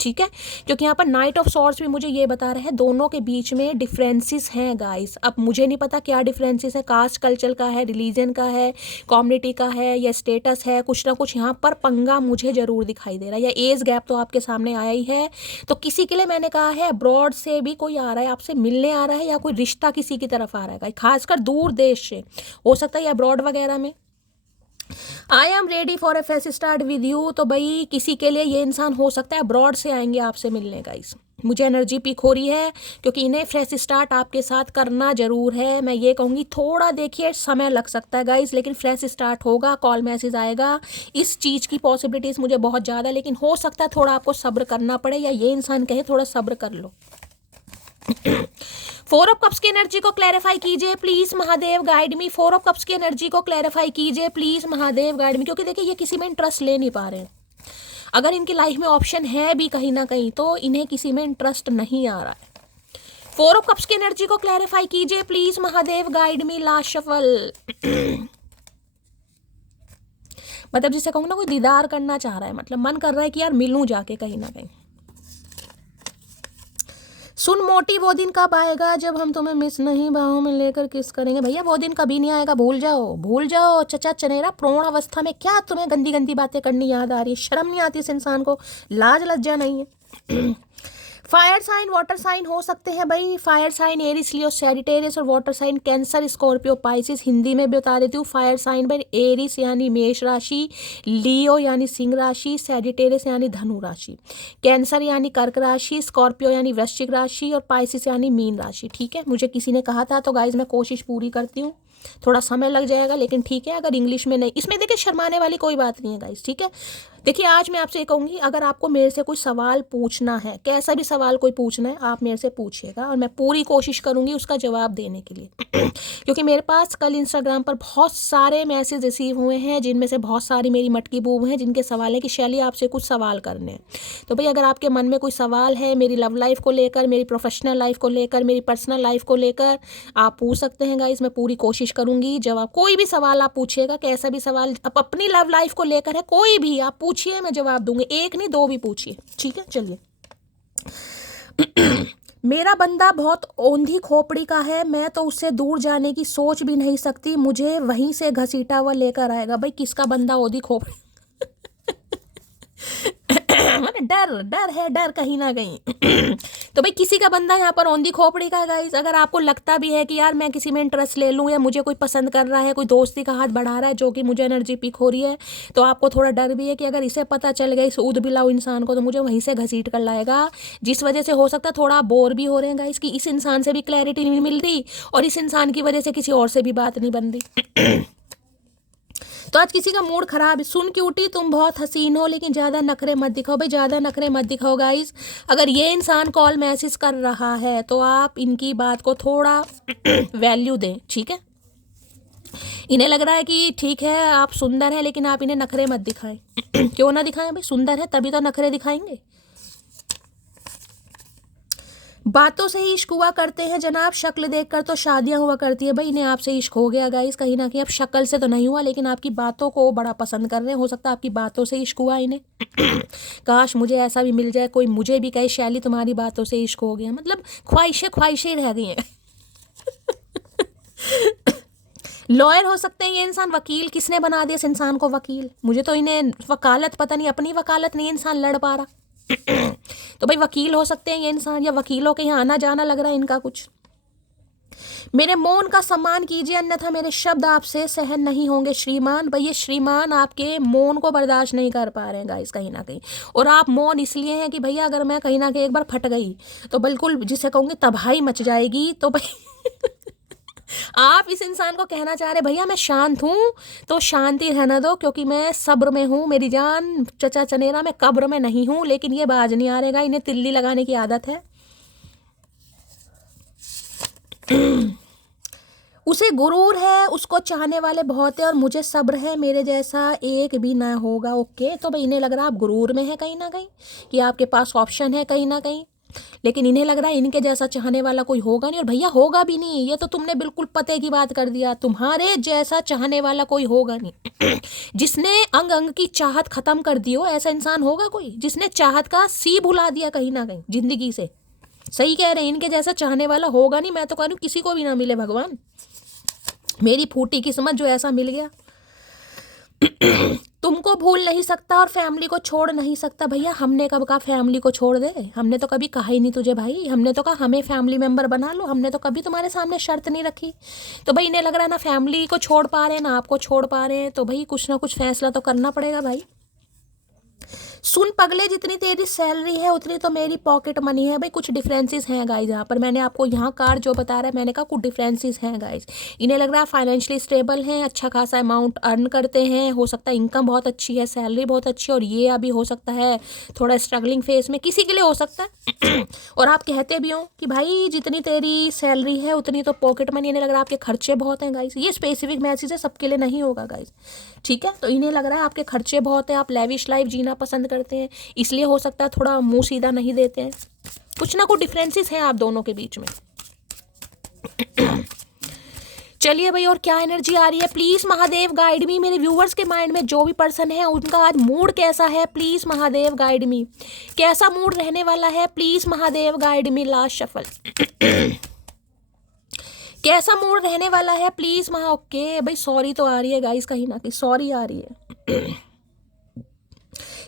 ठीक है, क्योंकि यहाँ पर नाइट ऑफ सॉर्ड्स भी मुझे ये बता रहे हैं दोनों के बीच में डिफरेंसेस हैं गाइस। अब मुझे नहीं पता क्या डिफरेंसेस है, कास्ट कल्चर का है, रिलीजन का है, कम्युनिटी का है, या स्टेटस है, कुछ ना कुछ यहाँ पर पंगा मुझे जरूर दिखाई दे रहा है, या एज गैप तो आपके सामने आया ही है। तो किसी के लिए मैंने कहा है अब्रॉड से भी कोई आ रहा है, आपसे मिलने आ रहा है, या कोई रिश्ता किसी की तरफ आ रहा है, खासकर दूर देश से हो सकता है, या अब्रॉड वगैरह में। I am ready for a fresh start with you. तो भाई किसी के लिए ये इंसान हो सकता है अब्रॉड से आएंगे आपसे मिलने गाइस, मुझे एनर्जी पिक हो रही है, क्योंकि इन्हें फ्रेश स्टार्ट आपके साथ करना जरूर है। मैं ये कहूँगी थोड़ा देखिए समय लग सकता है गाइस, लेकिन फ्रेश स्टार्ट होगा, कॉल मैसेज आएगा, इस चीज़ की पॉसिबिलिटीज़ मुझे बहुत ज़्यादा, लेकिन हो सकता है थोड़ा आपको सब्र करना पड़े, या ये इंसान कहे थोड़ा सब्र कर लो। 4 ऑफ कप्स की एनर्जी को क्लैरिफाई कीजिए please, Mahadev guide me. 4 of cups की एनर्जी को क्लैरिफाई कीजिए प्लीज, महादेव गाइड मी। क्योंकि देखिए ये किसी में इंटरेस्ट ले नहीं पा रहे हैं, अगर इनकी लाइफ में ऑप्शन है भी कहीं ना कहीं तो इन्हें किसी में इंटरेस्ट नहीं आ रहा है। 4 ऑफ कप्स की एनर्जी को क्लैरिफाई कीजिए please, Mahadev guide me. Last shuffle. मतलब जिसे कहूँ ना कोई दीदार करना चाह रहा है, मतलब मन कर रहा है कि यार मिलूं जाके कहीं ना कहीं। सुन मोटी, वो दिन कब आएगा जब हम तुम्हें मिस नहीं बाहों में लेकर किस करेंगे। भैया वो दिन कभी नहीं आएगा, भूल जाओ भूल जाओ। चचा चनेरा, प्रोण अवस्था में क्या तुम्हें गंदी गंदी बातें करनी याद आ रही है? शर्म नहीं आती इस इंसान को, लाज लज्जा नहीं है। फायर साइन वाटर साइन हो सकते हैं भाई। Fire sign Aries, Leo, Sagittarius, और water sign Cancer, Scorpio, Pisces. Hindi में भी बता देती हूँ। फायर साइन भाई एरिस यानी मेष राशि, लियो यानी सिंह राशि, सैजिटेरियस यानी धनु राशि, कैंसर यानी कर्क राशि, स्कॉर्पियो यानी वृश्चिक राशि, और पाइसिस यानी मीन राशि। ठीक है, मुझे किसी ने कहा था तो गाइज मैं कोशिश पूरी करती हूँ। थोड़ा समय लग जाएगा लेकिन ठीक है। अगर इंग्लिश में नहीं, इसमें देखिए शर्माने वाली कोई बात नहीं है गाइस, ठीक है। देखिए आज मैं आपसे ये कहूँगी, अगर आपको मेरे से कोई सवाल पूछना है, कैसा भी सवाल कोई पूछना है, आप मेरे से पूछिएगा और मैं पूरी कोशिश करूँगी उसका जवाब देने के लिए। क्योंकि मेरे पास कल इंस्टाग्राम पर बहुत सारे मैसेज रिसीव हुए हैं, जिनमें से बहुत सारी मेरी मटकी बूब हैं, जिनके सवाल है कि शैली आपसे कुछ सवाल करने हैं। तो भाई अगर आपके मन में कोई सवाल है मेरी लव लाइफ को लेकर, मेरी प्रोफेशनल लाइफ को लेकर, मेरी पर्सनल लाइफ को लेकर, आप पूछ सकते हैं गाइस। मैं पूरी कोशिश करूँगी जवाब, कोई भी सवाल आप पूछिएगा, कैसा भी सवाल अपनी लव लाइफ को लेकर है, कोई भी आप पूछिए, मैं जवाब दूंगी। एक नहीं दो भी पूछिए, ठीक है। चलिए। मेरा बंदा बहुत औंधी खोपड़ी का है, मैं तो उससे दूर जाने की सोच भी नहीं सकती, मुझे वहीं से घसीटा हुआ लेकर आएगा। भाई किसका बंदा औंधी खोपड़ी? मैंने डर है, डर कहीं ना कहीं। तो भाई किसी का बंदा यहाँ पर औंधी खोपड़ी का है गाइस। अगर आपको लगता भी है कि यार मैं किसी में इंटरेस्ट ले लूँ, या मुझे कोई पसंद कर रहा है, कोई दोस्ती का हाथ बढ़ा रहा है जो कि मुझे एनर्जी पिक हो रही है, तो आपको थोड़ा डर भी है कि अगर इसे पता चल गया, इस ऊद बिलाऊ इंसान को, तो मुझे वहीं से घसीट कर लाएगा। जिस वजह से हो सकता है थोड़ा बोर भी हो रहे हैं गाइस, कि इस इंसान से भी क्लैरिटी नहीं मिल रही और इस इंसान की वजह से किसी और से भी बात नहीं बन रही। तो आज किसी का मूड खराब है। सुन क्यूटी तुम बहुत हसीन हो, लेकिन ज़्यादा नखरे मत दिखाओ। भाई ज़्यादा नखरे मत दिखाओ गाइस। अगर ये इंसान कॉल मैसेज कर रहा है तो आप इनकी बात को थोड़ा वैल्यू दें, ठीक है। इन्हें लग रहा है कि ठीक है आप सुंदर हैं, लेकिन आप इन्हें नखरे मत दिखाएं। क्यों ना दिखाएं भाई, सुंदर है तभी तो नखरे दिखाएंगे। बातों से ही इश्क हुआ करते हैं जनाब, शक्ल देखकर तो शादियां हुआ करती है। भाई इन्हें आपसे इश्क हो गया गाइस कहीं ना कहीं। अब शक्ल से तो नहीं हुआ, लेकिन आपकी बातों को बड़ा पसंद कर रहे हैं। हो सकता है आपकी बातों से इश्क हुआ इन्हें। काश मुझे ऐसा भी मिल जाए, कोई मुझे भी कहे शैली तुम्हारी बातों से इश्क हो गया। मतलब ख्वाहिशें रह गई हैं। लॉयर हो सकते हैं ये इंसान, वकील। किसने बना दिया इस इंसान को वकील? मुझे तो इन्हें वकालत पता नहीं, अपनी वकालत नहीं इंसान लड़ पा रहा। तो भाई वकील हो सकते हैं ये इंसान, या वकीलों के यहाँ आना जाना लग रहा है इनका कुछ। मेरे मौन का सम्मान कीजिए, अन्यथा मेरे शब्द आपसे सहन नहीं होंगे श्रीमान। भाई ये श्रीमान आपके मौन को बर्दाश्त नहीं कर पा रहे हैं गाइस कहीं ना कहीं। और आप मौन इसलिए हैं कि भैया अगर मैं कहीं ना कहीं एक बार फट गई तो बिल्कुल जिसे कहूँगी तबाही मच जाएगी। तो भाई आप इस इंसान को कहना चाह रहे भैया मैं शांत हूँ तो शांति रहना दो, क्योंकि मैं सब्र में हूँ मेरी जान। चचा चनेरा मैं कब्र में नहीं हूँ। लेकिन ये बाज नहीं आ रहेगा, इन्हें तिल्ली लगाने की आदत है। उसे गुरूर है, उसको चाहने वाले बहुत है, और मुझे सब्र है मेरे जैसा एक भी ना होगा। ओके, तो भाई इन्हें लग रहा है आप गुरूर में है कहीं ना कहीं, कि आपके पास ऑप्शन है कहीं ना कहीं, लेकिन इन्हें लग रहा है इनके जैसा चाहने वाला कोई होगा नहीं। और भैया होगा भी नहीं, ये तो तुमने बिल्कुल पते की बात कर दिया। तुम्हारे जैसा चाहने वाला कोई होगा नहीं। जिसने अंग अंग की चाहत खत्म कर दी हो, ऐसा इंसान होगा कोई? जिसने चाहत का सी भुला दिया कहीं ना कहीं जिंदगी से। सही कह रहे हैं, इनके जैसा चाहने वाला होगा नहीं। मैं तो कह रही हूँ किसी को भी ना मिले भगवान। मेरी फूटी किस्मत जो ऐसा मिल गया। तुमको भूल नहीं सकता और फैमिली को छोड़ नहीं सकता। भैया हमने कब कहा फैमिली को छोड़ दे? हमने तो कभी कहा ही नहीं तुझे भाई। हमने तो कहा हमें फैमिली मेंबर बना लो। हमने तो कभी तुम्हारे सामने शर्त नहीं रखी। तो भाई इन्हें लग रहा है ना फैमिली को छोड़ पा रहे हैं ना आपको छोड़ पा रहे हैं। तो भाई कुछ ना कुछ फैसला तो करना पड़ेगा भाई। सुन पगले, जितनी तेरी सैलरी है उतनी तो मेरी पॉकेट मनी है। भाई कुछ डिफरेंसेस हैं गाइज यहाँ पर। मैंने आपको यहाँ कार्ड जो बता रहा है, मैंने कहा कुछ डिफरेंसेस हैं गाइज। इन्हें लग रहा है फाइनेंशियली स्टेबल हैं, अच्छा खासा अमाउंट अर्न करते हैं, हो सकता है इनकम बहुत अच्छी है, सैलरी बहुत अच्छी है, और ये अभी हो सकता है थोड़ा स्ट्रगलिंग फेस में, किसी के लिए हो सकता है। और आप कहते भी हो कि भाई जितनी तेरी सैलरी है उतनी तो पॉकेट मनी। इन्हें लग रहा है आपके खर्चे बहुत हैं गाइज। ये स्पेसिफिक मैसेज है, सबके लिए नहीं होगा गाइज, ठीक है। तो इन्हें लग रहा है आपके खर्चे बहुत हैं, आप लेविश लाइफ जीना पसंद करते हैं, इसलिए हो सकता है थोड़ा मुंह सीधा नहीं देते हैं। कुछ ना कुछ डिफरेंसेस हैं आप दोनों के बीच में। चलिए भाई, और क्या एनर्जी आ रही है? प्लीज महादेव गाइड मी। मेरे व्यूवर्स के माइंड में जो भी पर्सन है उनका आज मूड कैसा है? प्लीज महादेव गाइड मी। कैसा मूड रहने वाला है? Please Mahadev guide me. Last shuffle. कैसा मूड रहने वाला है? प्लीज ओके भाई, सॉरी तो आ रही है गाइस, कहीं ना कहीं सॉरी आ रही है।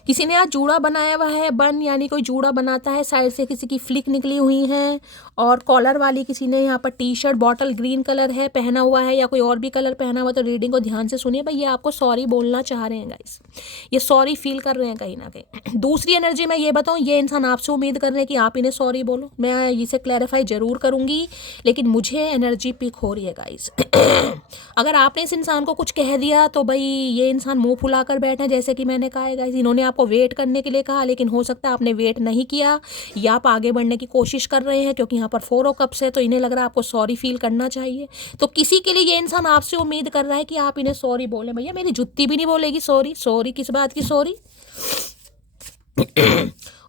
किसी ने आज जूड़ा बनाया हुआ है, बन यानी कोई जूड़ा बनाता है, साइड से किसी की फ्लिक निकली हुई है, और कॉलर वाली किसी ने यहाँ पर T shirt bottle green colour है पहना हुआ है, या कोई और भी कलर पहना हुआ। तो रीडिंग को ध्यान से सुनिए भाई, ये आपको सॉरी बोलना चाह रहे हैं गाइस, ये सॉरी फील कर रहे हैं कहीं ना कहीं। दूसरी एनर्जी मैं ये बताऊँ, ये इंसान आपसे उम्मीद कर रहे हैं कि आप इन्हें सॉरी बोलो। मैं इसे क्लैरिफाई जरूर करूँगी, लेकिन मुझे एनर्जी पिक हो रही है गाइस। अगर आपने इस इंसान को कुछ कह दिया तो भाई ये इंसान मुंह फुलाकर बैठे हैं, जैसे कि मैंने कहा है गाइस, इन्होंने आपको वेट करने के लिए कहा, लेकिन हो सकता है आपने वेट नहीं किया, या आप आगे बढ़ने की कोशिश कर रहे हैं, क्योंकि यहाँ पर 4 ऑफ कप्स है, तो इन्हें लग रहा है आपको सॉरी फील करना चाहिए। तो किसी के लिए ये इंसान आपसे उम्मीद कर रहा है कि आप इन्हें सॉरी बोले। भैया मेरी जुत्ती भी नहीं बोलेगी सॉरी। सॉरी किस बात की सॉरी?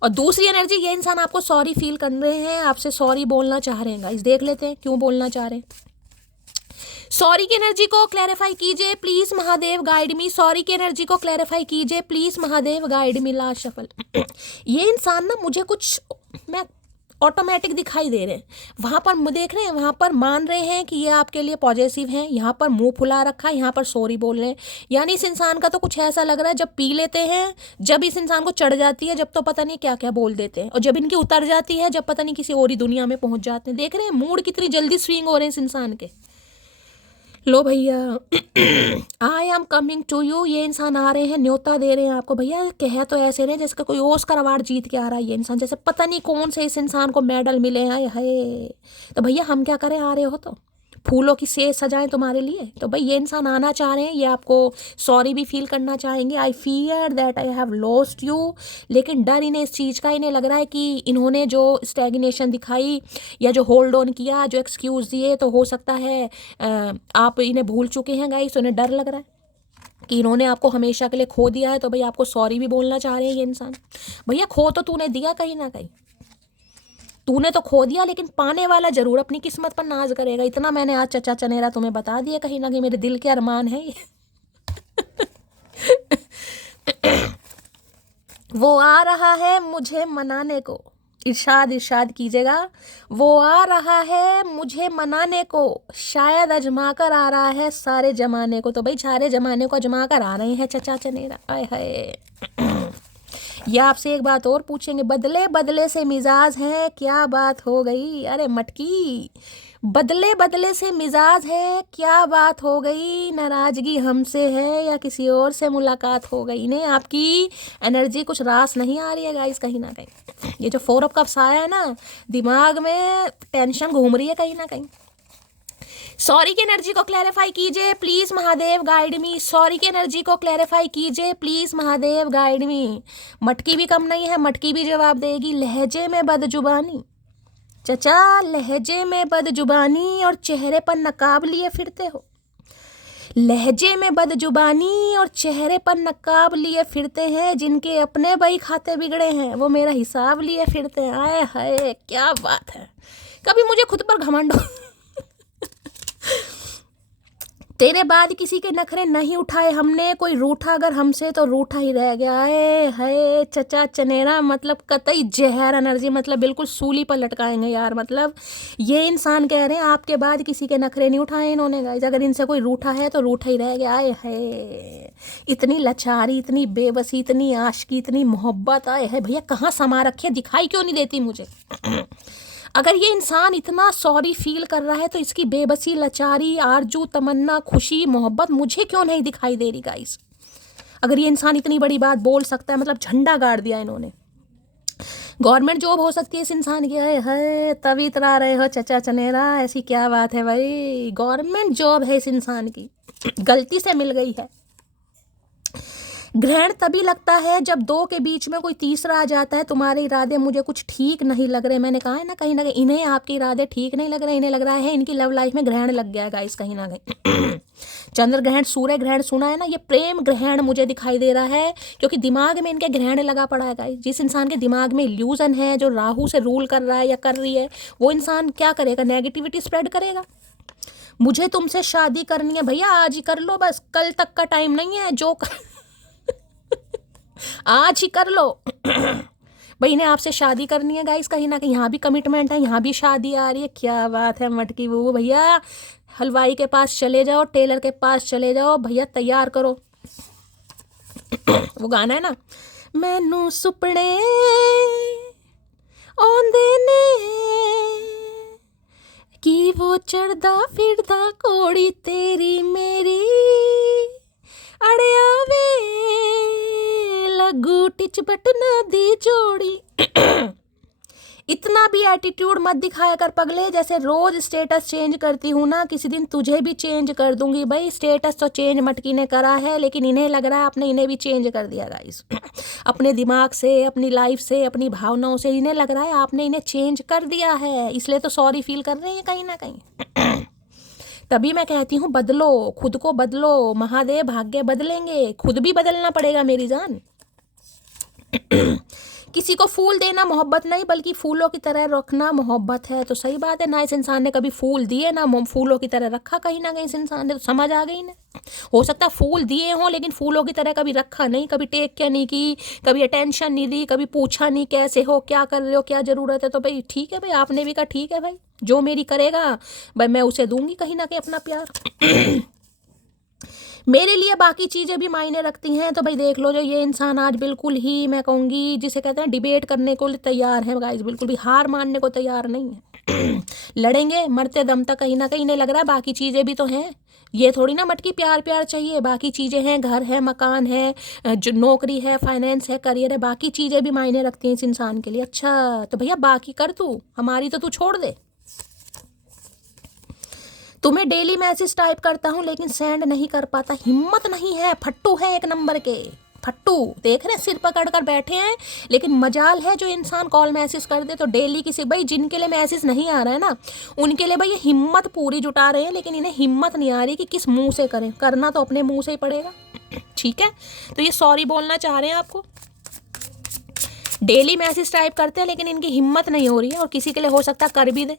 और दूसरी एनर्जी, ये इंसान आपको सॉरी फील कर रहे हैं, आपसे सॉरी बोलना चाह रहे हैं गाइस। देख लेते हैं क्यों बोलना चाह रहे हैं। सॉरी की एनर्जी को क्लैरिफाई कीजिए please Mahadev guide me. Sorry की एनर्जी को क्लैरिफाई कीजिए please Mahadev guide me. Last shuffle. ये इंसान ना मुझे कुछ मैं ऑटोमेटिक दिखाई दे रहे हैं, वहाँ पर देख रहे हैं, वहाँ पर मान रहे हैं कि ये आपके लिए पॉजिटिव हैं, यहाँ पर मुंह फुला रखा है, यहाँ पर सॉरी बोल रहे हैं। यानी इस इंसान का तो कुछ ऐसा लग रहा है, जब पी लेते हैं, जब इस इंसान को चढ़ जाती है, जब तो पता नहीं क्या क्या बोल देते हैं, और जब इनकी उतर जाती है, जब पता नहीं किसी और ही दुनिया में पहुंच जाते हैं। देख रहे हैं मूड कितनी जल्दी स्विंग हो रहे हैं इस इंसान के। लो भैया, I am coming to you. ये इंसान आ रहे हैं, न्योता दे रहे हैं आपको। भैया कह तो ऐसे रहे जैसे कोई ऑस्कर अवार्ड जीत के आ रहा है ये इंसान, जैसे पता नहीं कौन से इस इंसान को मेडल मिले हैं। हाय, तो भैया हम क्या करें? आ रहे हो तो फूलों की सेज सजाएं तुम्हारे लिए। तो भाई ये इंसान आना चाह रहे हैं, ये आपको सॉरी भी फील करना चाहेंगे। I fear that I have lost you. लेकिन डर इन्हें इस चीज़ का, इन्हें लग रहा है कि इन्होंने जो स्टैग्नेशन दिखाई या जो होल्ड ऑन किया, जो एक्सक्यूज़ दिए, तो हो सकता है आप इन्हें भूल चुके हैं गाइस। उन्हें डर लग रहा है कि इन्होंने आपको हमेशा के लिए खो दिया है। तो भाई आपको सॉरी भी बोलना चाह रहे हैं ये इंसान। भैया खो तो तूने दिया कहीं ना कहीं, तूने तो खो दिया, लेकिन पाने वाला जरूर अपनी किस्मत पर नाज करेगा। इतना मैंने आज चचा चनेरा तुम्हें बता दिया, कहीं ना कहीं मेरे दिल के अरमान है ये। वो आ रहा है मुझे मनाने को। इरशाद इरशाद कीजिएगा। वो आ रहा है मुझे मनाने को, शायद अजमा कर आ रहा है सारे जमाने को। तो भाई सारे जमाने को अजमा कर आ रहे हैं चचा चनेरा। आय हाय। या आपसे एक बात और पूछेंगे, बदले बदले से मिजाज है, क्या बात हो गई? अरे मटकी, बदले बदले से मिजाज है, क्या बात हो गई? नाराजगी हमसे है या किसी और से मुलाकात हो गई? इन्हें आपकी एनर्जी कुछ रास नहीं आ रही है गाइस कहीं ना कहीं। ये जो 4 ऑफ कप्स आया है ना, दिमाग में टेंशन घूम रही है कहीं ना कहीं। सॉरी की एनर्जी को क्लैरिफाई कीजिए please Mahadev guide me. Sorry की एनर्जी को क्लैरिफाई कीजिए प्लीज महादेव गाइड मी। मटकी भी कम नहीं है, मटकी भी जवाब देगी। लहजे में बदजुबानी चचा, लहजे में बदजुबानी और चेहरे पर नकाब लिए फिरते हो। लहजे में बदजुबानी और चेहरे पर नकाब लिए फिरते हैं, जिनके अपने भाई खाते बिगड़े हैं वो मेरा हिसाब लिए फिरते हैं। आए हाय, क्या बात है। कभी मुझे खुद पर घमंड हो। तेरे बाद किसी के नखरे नहीं उठाए हमने, कोई रूठा अगर हमसे तो रूठा ही रह गया है। हाय चचा चनेरा, मतलब कतई जहर एनर्जी, मतलब बिल्कुल सूली पर लटकाएंगे यार। मतलब ये इंसान कह रहे हैं आपके बाद किसी के नखरे नहीं उठाए इन्होंने गाइस, अगर इनसे कोई रूठा है तो रूठा ही रह गया। आए है, इतनी लाचारी, इतनी बेबसी, इतनी आशिकी, इतनी मोहब्बत। आए है भैया, कहाँ समा रखे, दिखाई क्यों नहीं देती मुझे? अगर ये इंसान इतना सॉरी फील कर रहा है तो इसकी बेबसी, लाचारी, आरजू, तमन्ना, खुशी, मोहब्बत मुझे क्यों नहीं दिखाई दे रही गाइस? अगर ये इंसान इतनी बड़ी बात बोल सकता है, मतलब झंडा गाड़ दिया इन्होंने। गवर्नमेंट जॉब हो सकती है इस इंसान की। है तभी इतरा रहे हो चचा चनेरा, ऐसी क्या बात है भाई? गवर्नमेंट जॉब है इस इंसान की, गलती से मिल गई है। ग्रहण तभी लगता है जब 2 के बीच में कोई तीसरा आ जाता है। तुम्हारे इरादे मुझे कुछ ठीक नहीं लग रहे। मैंने कहा है ना, कहीं ना कहीं इन्हें आपके इरादे ठीक नहीं लग रहे। इन्हें लग रहा है इनकी लव लाइफ में ग्रहण लग गया है गाइस कहीं ना कहीं। चंद्र ग्रहण, सूर्य ग्रहण सुना है ना, ये प्रेम ग्रहण मुझे दिखाई दे रहा है, क्योंकि दिमाग में इनके ग्रहण लगा पड़ा है गाइस। जिस इंसान के दिमाग में इल्यूजन है, जो राहु से रूल कर रहा है या कर रही है, वो इंसान क्या करेगा? नेगेटिविटी स्प्रेड करेगा। मुझे तुमसे शादी करनी है भैया, आज ही कर लो बस, कल तक का टाइम नहीं है, जो आज ही कर लो। भाई इन्हें आपसे शादी करनी है गाइस, कहीं ना कहीं यहाँ भी कमिटमेंट है, यहाँ भी शादी आ रही है। क्या बात है मटकी वो भैया, हलवाई के पास चले जाओ, टेलर के पास चले जाओ भैया, तैयार करो। वो गाना है ना, मैनू सुपने आंदे ने कि वो चढ़दा फिरदा कोड़ी तेरी मेरी, अड़िया वे लगू टिच बटना दी जोड़ी। इतना भी एटीट्यूड मत दिखाया कर पगले, जैसे रोज स्टेटस चेंज करती हूँ ना, किसी दिन तुझे भी चेंज कर दूंगी। भाई स्टेटस तो चेंज मटकी ने करा है, लेकिन इन्हें लग रहा है आपने इन्हें भी चेंज कर दिया गाइस। अपने दिमाग से, अपनी लाइफ से, अपनी भावनाओं से इन्हें लग रहा है आपने इन्हें चेंज कर दिया है, इसलिए तो सॉरी फील कर रहे हैं कहीं ना कहीं। तभी मैं कहती हूँ बदलो, खुद को बदलो, महादेव भाग्य बदलेंगे, खुद भी बदलना पड़ेगा मेरी जान। किसी को फूल देना मोहब्बत नहीं, बल्कि फूलों की तरह रखना मोहब्बत है। तो सही बात है ना, इस इंसान ने कभी फूल दिए ना फूलों की तरह रखा, कहीं ना कहीं इस इंसान ने, तो समझ आ गई ना। हो सकता है फूल दिए हों लेकिन फूलों की तरह कभी रखा नहीं, कभी टेक केयर नहीं की, कभी अटेंशन नहीं दी, कभी पूछा नहीं कैसे हो, क्या कर रहे हो, क्या ज़रूरत है। तो भाई ठीक है भाई, आपने भी कहा ठीक है भाई, जो मेरी करेगा भाई मैं उसे दूंगी कहीं ना कहीं अपना प्यार। मेरे लिए बाकी चीज़ें भी मायने रखती हैं। तो भाई देख लो, जो ये इंसान आज बिल्कुल ही मैं कहूँगी जिसे कहते हैं डिबेट करने को तैयार है गाइस, बिल्कुल भी हार मानने को तैयार नहीं है। लड़ेंगे मरते दम तक, कहीं ना कहीं नहीं लग रहा है बाकी चीज़ें भी तो हैं। ये थोड़ी ना मटकी प्यार प्यार चाहिए, बाकी चीज़ें हैं, घर है, मकान है, जो नौकरी है, फाइनेंस है, करियर है, बाकी चीज़ें भी मायने रखती हैं इस इंसान के लिए। अच्छा तो भैया बाकी कर तू, हमारी तो तू छोड़ दे। तुम्हें डेली मैसेज टाइप करता हूँ लेकिन सेंड नहीं कर पाता, हिम्मत नहीं है, फट्टू है एक नंबर के, फट्टू। देख रहे हैं सिर पकड़ कर बैठे हैं, लेकिन मजाल है जो इंसान कॉल मैसेज कर दे तो डेली किसी। भाई जिनके लिए मैसेज नहीं आ रहा है ना, उनके लिए भाई ये हिम्मत पूरी जुटा रहे हैं, लेकिन इन्हें हिम्मत नहीं आ रही कि किस मुंह से करें, करना तो अपने मुंह से ही पड़ेगा। ठीक है, तो ये सॉरी बोलना चाह रहे हैं आपको, डेली मैसेज टाइप करते हैं लेकिन इनकी हिम्मत नहीं हो रही है, और किसी के लिए हो सकता है कर भी दे।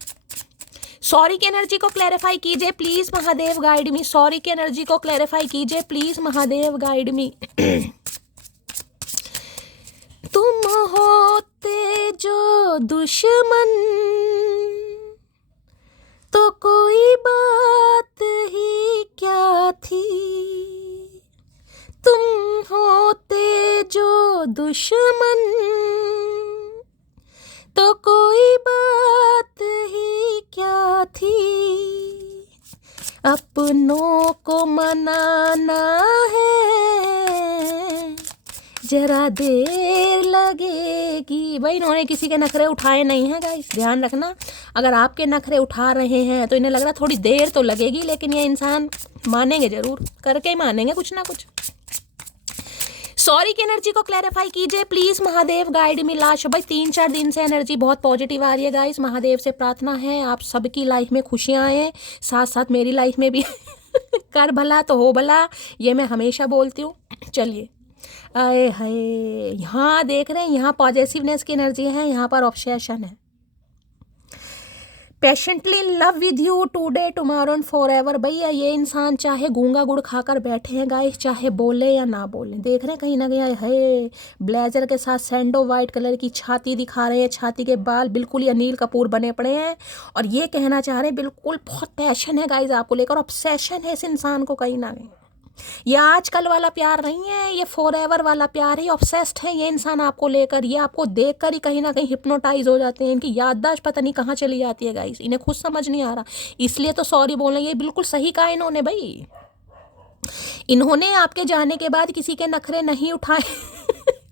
सॉरी की एनर्जी को क्लैरिफाई कीजिए please Mahadev guide me, sorry की एनर्जी को क्लैरिफाई कीजिए प्लीज महादेव गाइड मी। तुम होते जो दुश्मन तो कोई बात ही क्या थी, तुम होते जो दुश्मन तो कोई बात ही क्या थी, अपनों को मनाना है जरा देर लगेगी। भाई इन्होंने किसी के नखरे उठाए नहीं हैं गाइस, ध्यान रखना, अगर आपके नखरे उठा रहे हैं तो इन्हें लग रहा थोड़ी देर तो लगेगी, लेकिन ये इंसान मानेंगे जरूर, करके ही मानेंगे कुछ ना कुछ। सॉरी की एनर्जी को क्लैरिफाई कीजिए प्लीज महादेव गाइड मी लाश। भाई 3-4 दिन से एनर्जी बहुत पॉजिटिव आ रही है गाइस, महादेव से प्रार्थना है आप सबकी लाइफ में खुशियां आए, साथ साथ मेरी लाइफ में भी। कर भला तो हो भला, ये मैं हमेशा बोलती हूँ। चलिए, आए हाय, यहाँ देख रहे हैं, यहाँ पॉजिटिवनेस की एनर्जी है, यहाँ पर ऑब्सेशन है। Patiently in love with you today tomorrow and for ever. भैया ये इंसान चाहे गूंगा गुड़ खाकर बैठे हैं गाइस, चाहे बोले या ना बोले, देख रहे हैं कहीं ना कहीं है ब्लेजर के साथ सैंडो वाइट कलर की छाती दिखा रहे हैं, छाती के बाल बिल्कुल ही अनिल कपूर बने पड़े हैं, और ये कहना चाह रहे हैं बिल्कुल बहुत पैशन है गाइस आपको लेकर, ऑब्सेशन है इस इंसान को कहीं ना कहीं। ये आजकल वाला प्यार नहीं है, ये फॉर एवर वाला प्यार है, ऑब्सेस्ड है ये इंसान आपको लेकर, ये आपको देखकर ही कहीं ना कहीं हिप्नोटाइज हो जाते हैं, इनकी याददाश्त पता नहीं कहाँ चली जाती है गाइस, इन्हें खुद समझ नहीं आ रहा, इसलिए तो सॉरी बोल रहे हैं। ये बिल्कुल सही कहा इन्होंने भाई, इन्होंने आपके जाने के बाद किसी के नखरे नहीं उठाए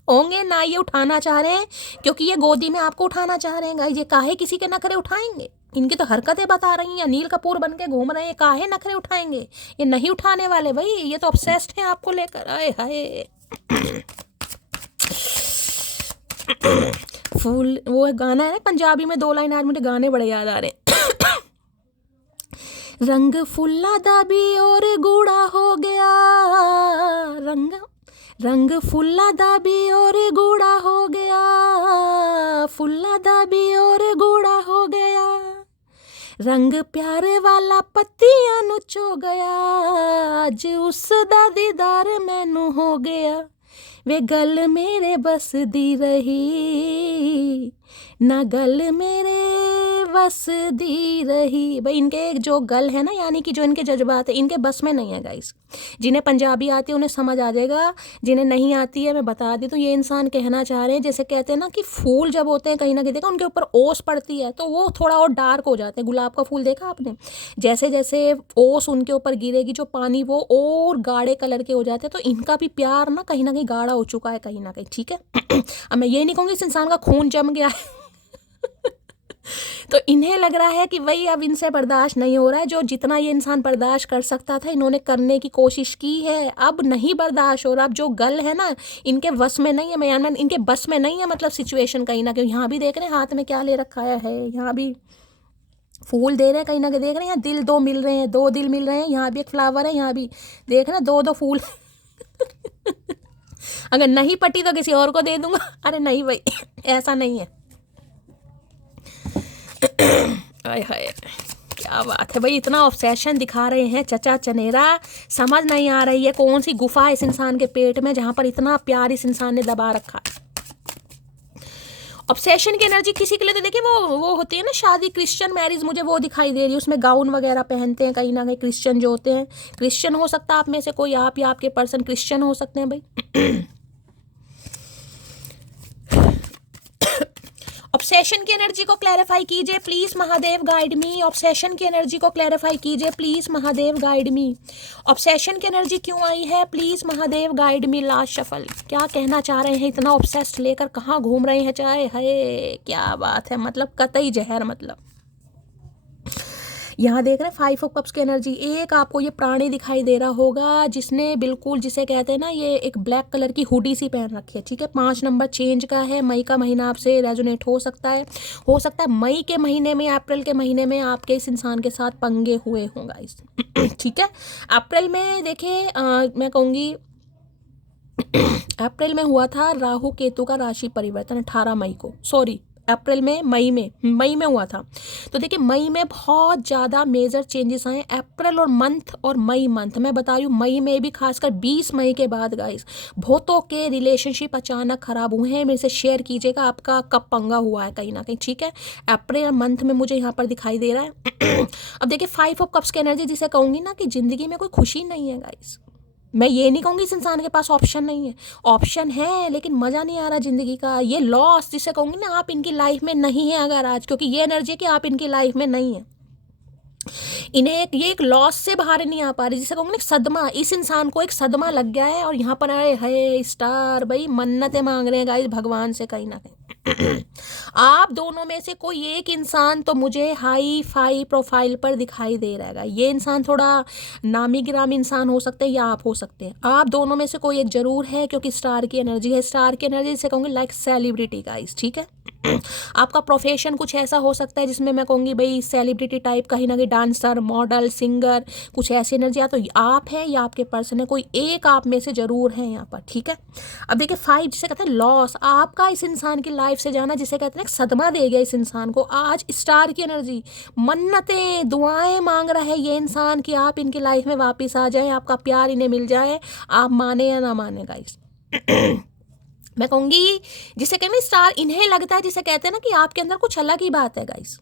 होंगे, ना ये उठाना चाह रहे हैं, क्योंकि ये गोदी में आपको उठाना चाह रहे हैं गाइस, ये काहे किसी के नखरे उठाएंगे, इनकी तो हरकतें बता रही हैं, अनिल कपूर बन के घूम रहे हैं, काहे नखरे उठाएंगे, ये नहीं उठाने वाले भाई, ये तो ऑब्सेस्ड हैं आपको लेकर। आए हाय फूल, वो गाना है ना पंजाबी में 2 लाइन, आज मुझे गाने बड़े याद आ रहे हैं। रंग फुल्ला दा भी और गूढ़ा हो गया, रंग फुल्ला दा भी और गूढ़ा हो गया, फुल्ला दा भी और गूढ़ा हो गया, रंग प्यार वाला पत्तियां नु चो गया, अज उस दा दीदार मैनू हो गया, वे गल मेरे बस दी रही, ना गल मेरे बस दी रही। भाई इनके जो गल है ना, यानी कि जो इनके जज्बात है, इनके बस में नहीं है गाइस। जिन्हें पंजाबी आती है उन्हें समझ आ जाएगा, जिन्हें नहीं आती है मैं बता दी। तो ये इंसान कहना चाह रहे हैं, जैसे कहते हैं ना कि फूल जब होते हैं कहीं ना कहीं देखा उनके ऊपर ओस पड़ती है तो वो थोड़ा और डार्क हो जाते हैं। गुलाब का फूल देखा आपने, जैसे जैसे ओस उनके ऊपर गिरेगी जो पानी, वो और गाढ़े कलर के हो जाते हैं। तो इनका भी प्यार ना कहीं गाढ़ा हो चुका है कहीं ना कहीं, ठीक है। अब मैं ये नहीं कहूँगी इस इंसान का खून जम गया है तो इन्हें लग रहा है कि वही अब इनसे बर्दाश्त नहीं हो रहा है। जो जितना ये इंसान बर्दाश्त कर सकता था इन्होंने करने की कोशिश की है, अब नहीं बर्दाश्त हो रहा। अब जो गल है ना इनके वश में नहीं है, मैं इनके बस में नहीं है, मतलब सिचुएशन कहीं ना कहीं। यहाँ भी देख रहे हैं हाथ में क्या ले रखा है, यहाँ भी फूल दे रहे हैं, कहीं ना कहीं देख रहे हैं यहाँ दिल दो मिल रहे हैं, 2 दिल मिल रहे हैं, यहाँ भी एक फ्लावर है, यहाँ भी देख रहे हैं 2 फूल अगर नहीं पटी तो किसी और को दे दूंगा। अरे नहीं भाई ऐसा नहीं है। हाय हाय क्या बात है भाई, इतना ऑब्सेशन दिखा रहे हैं चचा चनेरा, समझ नहीं आ रही है कौन सी गुफा है इस इंसान के पेट में जहां पर इतना प्यार इस इंसान ने दबा रखा है। ऑब्सेशन की एनर्जी किसी के लिए तो देखिए वो होती है ना शादी, क्रिश्चियन मैरिज मुझे वो दिखाई दे रही है, उसमें गाउन वगैरह पहनते हैं कहीं ना कहीं क्रिश्चियन जो होते हैं। क्रिश्चियन हो सकता है आप में से कोई, आप या आपके पर्सन क्रिश्चियन हो सकते हैं भाई। ऑब्सेशन की एनर्जी को क्लैरिफाई कीजिए please Mahadev guide me. Obsession की एनर्जी को क्लैरिफाई कीजिए please Mahadev guide me. Obsession की एनर्जी क्यों आई है please Mahadev guide me. Last shuffle क्या कहना चाह रहे हैं, इतना ऑब्सेस्ड लेकर कहाँ घूम रहे हैं, चाहे है क्या बात है, मतलब कतई जहर। मतलब यहाँ देख रहे हैं 5 ऑफ कप्स की एनर्जी। एक आपको ये प्राणी दिखाई दे रहा होगा जिसने बिल्कुल जिसे कहते हैं ना, ये एक ब्लैक कलर की हुडी सी पहन रखी है, ठीक है। 5 नंबर चेंज का है। मई का महीना आपसे रेजोनेट हो सकता है मई के महीने में, अप्रैल के महीने में आपके इस इंसान के साथ पंगे हुए होंगे इस ठीक है। अप्रैल में देखिए मैं कहूँगी अप्रैल में हुआ था राहु केतु का राशि परिवर्तन 18 मई को, सॉरी अप्रैल में मई में हुआ था। तो देखिए मई में बहुत ज़्यादा मेजर चेंजेस आए। अप्रैल और मई मंथ मैं बता रही हूँ, मई में भी खासकर 20 मई के बाद गाइस बहुतों के रिलेशनशिप अचानक खराब हुए हैं। मेरे से शेयर कीजिएगा आपका कब पंगा हुआ है कहीं ना कहीं, ठीक है। अप्रैल मंथ में मुझे यहाँ पर दिखाई दे रहा है। अब देखिए 5 ऑफ कप्स की एनर्जी जिसे कहूँगी ना कि ज़िंदगी में कोई खुशी नहीं है गाइस। मैं ये नहीं कहूँगी इस इंसान के पास ऑप्शन नहीं है, ऑप्शन है लेकिन मज़ा नहीं आ रहा ज़िंदगी का। ये लॉस जिसे कहूँगी ना, आप इनकी लाइफ में नहीं है अगर आज, क्योंकि ये एनर्जी है कि आप इनकी लाइफ में नहीं है। इन्हें ये एक लॉस से बाहर नहीं आ पा रही, जिसे कहूँगी ना सदमा, इस इंसान को एक सदमा लग गया है। और यहाँ पर अरे है स्टार भाई मन्नतें मांग रहे हैं गाइस भगवान से कहीं ना कहीं। आप दोनों में से कोई एक इंसान तो मुझे हाई फाई प्रोफाइल पर दिखाई दे रहा है। ये इंसान थोड़ा नामी गिरामी इंसान हो सकते हैं या आप हो सकते हैं। आप दोनों में से कोई एक जरूर है क्योंकि स्टार की एनर्जी है। स्टार की एनर्जी से कहूँगी लाइक सेलिब्रिटी गाइस, ठीक है। आपका प्रोफेशन कुछ ऐसा हो सकता है जिसमें मैं कहूँगी भाई सेलिब्रिटी टाइप, कहीं ना कहीं डांसर, मॉडल, सिंगर, कुछ ऐसी एनर्जी या तो आप है या आपके पर्सन है, कोई एक आप में से जरूर है यहाँ पर, ठीक है। अब देखिए 5 जिसे कहते हैं लॉस, आपका इस इंसान की लाइफ से जाना जिसे कहते हैं सदमा दे गया इस इंसान को। आज स्टार की एनर्जी मन्नतें दुआएं मांग रहा है ये इंसान कि आप इनकी लाइफ में वापस आ जाएं, आपका प्यार इन्हें मिल जाए, आप माने या ना माने गाइस। मैं कहूँगी जिसे कहते हैं स्टार, इन्हें लगता है जिसे कहते हैं ना कि आपके अंदर कुछ अलग ही बात है गाइस,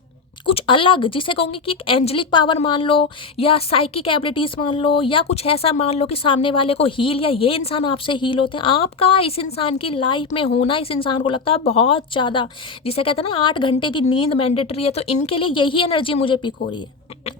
कुछ अलग, जिसे कहूँगी कि एक एंजलिक पावर मान लो या साइकिक एबिलिटीज़ मान लो या कुछ ऐसा मान लो कि सामने वाले को हील या ये इंसान आपसे हील होते हैं। आपका इस इंसान की लाइफ में होना इस इंसान को लगता है बहुत ज़्यादा, जिसे कहते हैं ना 8 घंटे की नींद मैंडेटरी है। तो इनके लिए यही एनर्जी मुझे पिक हो रही है,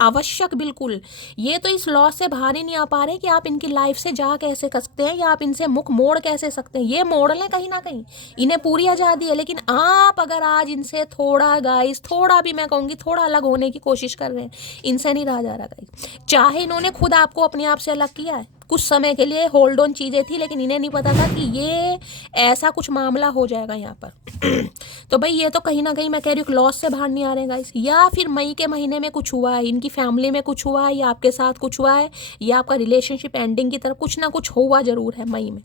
आवश्यक बिल्कुल। ये तो इस लॉस से बाहर ही नहीं आ पा रहे कि आप इनकी लाइफ से जा कैसे सकते हैं या आप इनसे मुख मोड़ कैसे सकते हैं। ये मोड़ लें कहीं ना कहीं, इन्हें पूरी आज़ादी है। लेकिन आप अगर आज इनसे थोड़ा गाइस, थोड़ा भी मैं कहूँगी थोड़ा अलग होने की कोशिश कर रहे हैं, इनसे नहीं रहा जा रहा गाइस। चाहे इन्होंने खुद आपको अपने आप से अलग किया है, कुछ समय के लिए होल्ड ऑन चीज़ें थी, लेकिन इन्हें नहीं पता था कि ये ऐसा कुछ मामला हो जाएगा यहाँ पर। तो भाई ये तो कहीं ना कहीं मैं कह रही हूँ लॉस से बाहर नहीं आ रहे हैं गाइस। या फिर मई के महीने में कुछ हुआ है, इनकी फैमिली में कुछ हुआ है या आपके साथ कुछ हुआ है या आपका रिलेशनशिप एंडिंग की तरफ कुछ ना कुछ हुआ जरूर है मई में।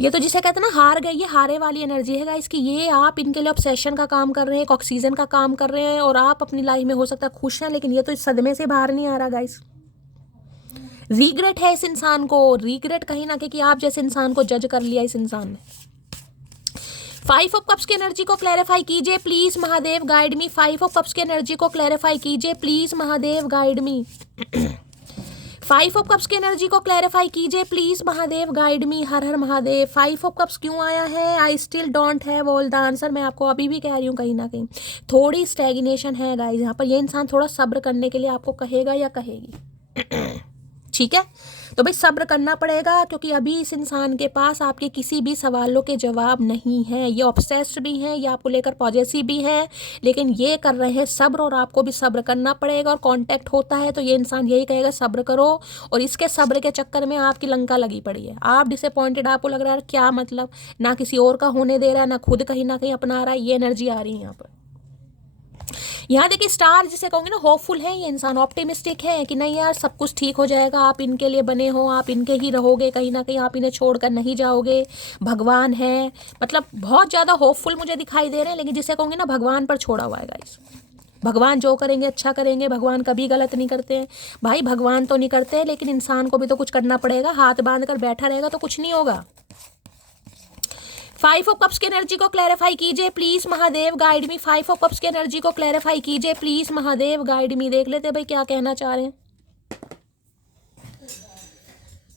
ये तो जिसे कहते हैं ना हार गए, ये हारे वाली एनर्जी है गाइस कि ये आप इनके लिए ऑब्सेशन का काम कर रहे हैं, एक ऑक्सीजन का काम कर रहे हैं और आप अपनी लाइफ में हो सकता है खुश हैं, लेकिन ये तो इस सदमे से बाहर नहीं आ रहा गाइस। रिग्रेट है इस इंसान को, रिग्रेट कहीं ना कहीं कि आप जैसे इंसान को जज कर लिया इस इंसान ने। 5 ऑफ कप्स की एनर्जी को क्लैरिफाई कीजिए please Mahadev, guide me. 5 of cups की एनर्जी को क्लैरिफाई कीजिए please Mahadev, guide me. 5 of cups की एनर्जी को क्लैरिफाई कीजिए please Mahadev, guide me. Her her Mahadev. 5 of cups क्यों आया है? I still don't have all the answer. मैं आपको अभी भी कह रही हूँ कहीं ना कहीं थोड़ी स्टैग्नेशन है गाइस यहाँ पर। ये इंसान थोड़ा सब्र करने के लिए आपको कहेगा या कहेगी, ठीक है? तो भाई सब्र करना पड़ेगा क्योंकि अभी इस इंसान के पास आपके किसी भी सवालों के जवाब नहीं है। ये ऑब्सेस्ड भी हैं, ये आपको लेकर पॉजेसिव भी हैं, लेकिन ये कर रहे हैं सब्र और आपको भी सब्र करना पड़ेगा। और कांटेक्ट होता है तो ये इंसान यही कहेगा सब्र करो, और इसके सब्र के चक्कर में आपकी लंका लगी पड़ी है। आप डिसअपॉइंटेड, आपको लग रहा है क्या मतलब, ना किसी और का होने दे रहा है, ना खुद कहीं ना कहीं अपना रहा है। ये एनर्जी आ रही है यहाँ पर। यहाँ देखिए स्टार जिसे कहूँगे ना, होपफुल है ये इंसान, ऑप्टिमिस्टिक है कि नहीं यार सब कुछ ठीक हो जाएगा, आप इनके लिए बने हो, आप इनके ही रहोगे, कहीं ना कहीं आप इन्हें छोड़कर नहीं जाओगे। भगवान है, मतलब बहुत ज़्यादा होपफुल मुझे दिखाई दे रहे हैं, लेकिन जिसे कहूँगे ना भगवान पर छोड़ा हुआ है गाइस। भगवान जो करेंगे अच्छा करेंगे, भगवान कभी गलत नहीं करते हैं भाई। भगवान तो नहीं करते, लेकिन इंसान को भी तो कुछ करना पड़ेगा। हाथ बांध कर बैठा रहेगा तो कुछ नहीं होगा। 5 ऑफ कप्स की एनर्जी को क्लैरिफाई कीजिए please Mahadev, guide me. 5 of cups की एनर्जी को क्लैरिफाई कीजिए प्लीज महादेव, गाइड मी। देख लेते भाई क्या कहना चाह रहे हैं।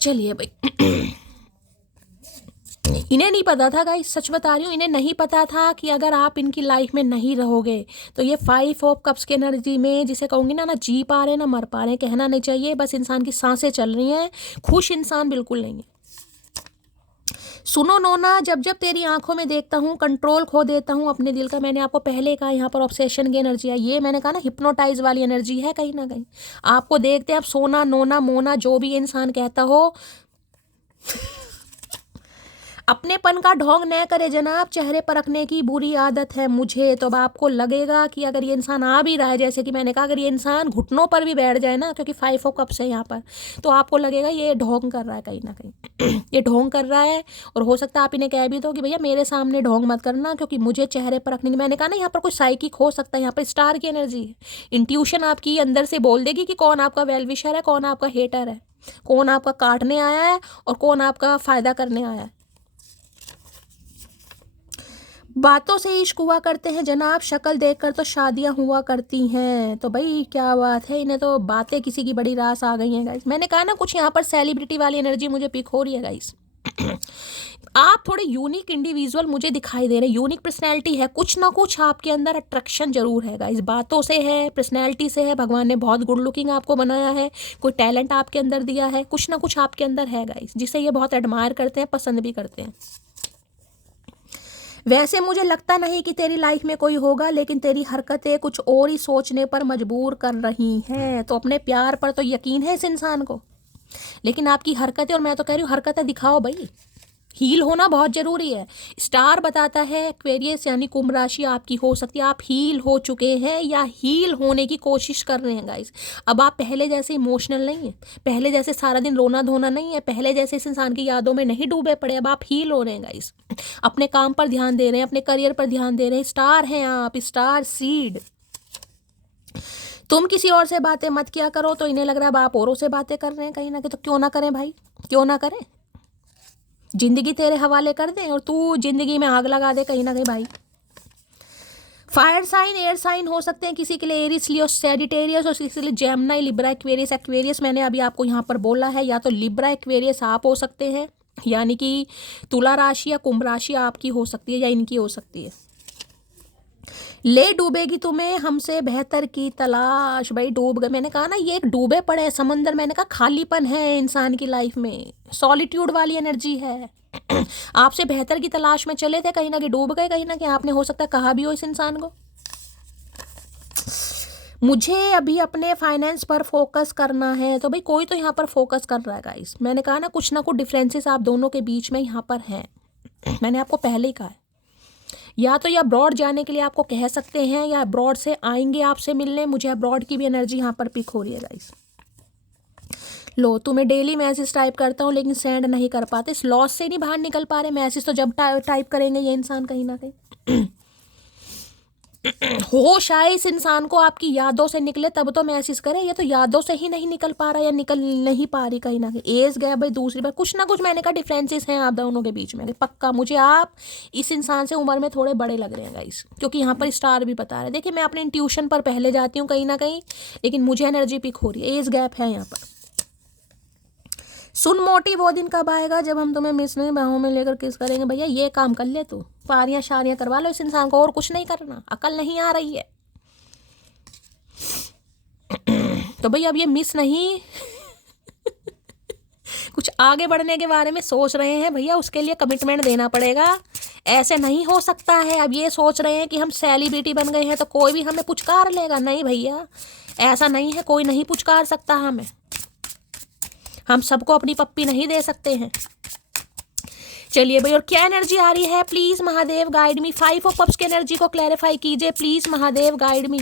चलिए भाई इन्हें नहीं पता था गाइस, सच बता रही हूँ, इन्हें नहीं पता था कि अगर आप इनकी लाइफ में नहीं रहोगे तो ये 5 ऑफ कप्स की एनर्जी में जिसे कहूँगी ना जी पा रहे ना मर पा रहे, कहना नहीं चाहिए, बस इंसान की सांसें चल रही हैं। खुश इंसान बिल्कुल नहीं है। सुनो नोना, जब जब तेरी आंखों में देखता हूँ कंट्रोल खो देता हूँ अपने दिल का। मैंने आपको पहले कहा यहाँ पर ऑब्सेशन की एनर्जी है, ये मैंने कहा ना हिप्नोटाइज वाली एनर्जी है कहीं ना कहीं। आपको देखते आप सोना नोना मोना जो भी इंसान कहता हो, अपनेपन का ढोंग न करे जनाब, चेहरे पर रखने की बुरी आदत है मुझे। तो अब आपको लगेगा कि अगर ये इंसान आ भी रहा है, जैसे कि मैंने कहा अगर ये इंसान घुटनों पर भी बैठ जाए ना, क्योंकि 5 ऑफ कप्स है यहाँ पर, तो आपको लगेगा ये ढोंग कर रहा है कहीं ना कहीं। ये ढोंग कर रहा है, और हो सकता है आप इन्हें कह भी दो कि भैया मेरे सामने ढोंग मत करना, क्योंकि मुझे चेहरे पर रखने की। मैंने कहा ना यहाँ पर कोई साइकिक हो सकता है, यहाँ पर स्टार की एनर्जी है। इंट्यूशन आपकी अंदर से बोल देगी कि कौन आपका वेल विशर है, कौन आपका हेटर है, कौन आपका काटने आया है और कौन आपका फायदा करने आया है। बातों से इश्क हुआ करते हैं जनाब, शक्ल देखकर तो शादियां हुआ करती हैं। तो भाई क्या बात है, इन्हें तो बातें किसी की बड़ी रास आ गई हैं गाइस। मैंने कहा ना कुछ यहाँ पर सेलिब्रिटी वाली एनर्जी मुझे पिक हो रही है गाइस। आप थोड़े यूनिक इंडिविजुअल मुझे दिखाई दे रहे हैं, यूनिक पर्सनैलिटी है, कुछ ना कुछ आपके अंदर अट्रैक्शन जरूर है गाइस। बातों से है, पर्सनैलिटी से है, भगवान ने बहुत गुड लुकिंग आपको बनाया है, कोई टैलेंट आपके अंदर दिया है, कुछ ना कुछ आपके अंदर है गाइस, जिसे ये बहुत एडमायर करते हैं, पसंद भी करते हैं। वैसे मुझे लगता नहीं कि तेरी लाइफ में कोई होगा, लेकिन तेरी हरकतें कुछ और ही सोचने पर मजबूर कर रही हैं। तो अपने प्यार पर तो यकीन है इस इंसान को, लेकिन आपकी हरकतें, और मैं तो कह रही हूँ हरकतें दिखाओ भाई। हील होना बहुत ज़रूरी है। स्टार बताता है एक्वेरियस यानी कुंभ राशि आपकी हो सकती है, आप हील हो चुके हैं या हील होने की कोशिश कर रहे हैं गाइस। अब आप पहले जैसे इमोशनल नहीं है, पहले जैसे सारा दिन रोना धोना नहीं है, पहले जैसे इस इंसान की यादों में नहीं डूबे पड़े। अब आप हील हो रहे हैं गाइस, अपने काम पर ध्यान दे रहे हैं, अपने करियर पर ध्यान दे रहे हैं। स्टार हैं आप, स्टार सीड। तुम किसी और से बातें मत किया करो, तो इन्हें लग रहा है अब आप औरों से बातें कर रहे हैं कहीं ना कहीं। तो क्यों ना करें भाई, क्यों ना करें, जिंदगी तेरे हवाले कर दें और तू जिंदगी में आग लगा दे कहीं ना कहीं भाई। फायर साइन, एयर साइन हो सकते हैं किसी के लिए एरिस, लियो, सैजिटेरियस, और किसी के लिए जेमिनी, लिब्रा, एक्वेरियस। एक्वेरियस मैंने अभी आपको यहाँ पर बोला है, या तो लिब्रा एक्वेरियस आप हो सकते हैं, यानी कि तुला राशि या कुंभ राशि आपकी हो सकती है या इनकी हो सकती है। ले डूबेगी तुम्हें हमसे बेहतर की तलाश। भाई डूब गए, मैंने कहा ना ये एक डूबे पड़े हैं समंदर। मैंने कहा खालीपन है इंसान की लाइफ में, सॉलिट्यूड वाली एनर्जी है। आपसे बेहतर की तलाश में चले थे, कहीं ना कहीं डूब गए, कहीं ना कहीं आपने हो सकता है कहा भी हो इस इंसान को मुझे अभी अपने फाइनेंस पर फोकस करना है। तो भाई कोई तो यहाँ पर फोकस कर रहा है गाइस। मैंने कहा ना कुछ डिफरेंसेस आप दोनों के बीच में यहाँ पर हैं। मैंने आपको पहले ही कहा है, या तो ये अब्रॉड जाने के लिए आपको कह सकते हैं, या अब्रॉड से आएंगे आपसे मिलने। मुझे अब्रॉड की भी एनर्जी यहाँ पर पिक हो रही है गाइस। लो, तुम्हें डेली मैसेज टाइप करता हूँ लेकिन सेंड नहीं कर पाते, इस लॉस से नहीं बाहर निकल पा रहे। मैसेज तो जब टाइप करेंगे ये इंसान कहीं ना कहीं होश आए इस इंसान को, आपकी यादों से निकले तब तो मैसेज करे। ये तो यादों से ही नहीं निकल पा रहा या निकल नहीं पा रही कहीं ना कहीं। एज गया भाई, दूसरी बार कुछ ना कुछ मैंने कहा डिफरेंसेस हैं आप दोनों के बीच में पक्का। मुझे आप इस इंसान से उम्र में थोड़े बड़े लग रहे हैं गाइस, क्योंकि यहाँ पर स्टार भी बता रहे हैं। देखिए मैं अपने इंट्यूशन पर पहले जाती हूँ कहीं ना कहीं, लेकिन मुझे एनर्जी पिक हो रही है, एज गैप है यहाँ पर। सुन मोटी, वो दिन कब आएगा जब हम तुम्हें मिस नहीं बाहों में लेकर किस करेंगे। भैया ये काम कर ले, तू पारियां शारियां करवा लो इस इंसान को, और कुछ नहीं करना, अकल नहीं आ रही है तो भैया अब ये मिस नहीं कुछ आगे बढ़ने के बारे में सोच रहे हैं भैया, उसके लिए कमिटमेंट देना पड़ेगा। ऐसे नहीं हो सकता है। अब ये सोच रहे हैं कि हम सेलिब्रिटी बन गए हैं तो कोई भी हमें पुचकार लेगा, नहीं भैया ऐसा नहीं है, कोई नहीं पुचकार सकता हमें। हम सबको अपनी पप्पी नहीं दे सकते हैं। चलिए भाई, और क्या एनर्जी आ रही है, please Mahadev guide me. 5 of cups की एनर्जी को क्लैरिफाई कीजिए please Mahadev guide me.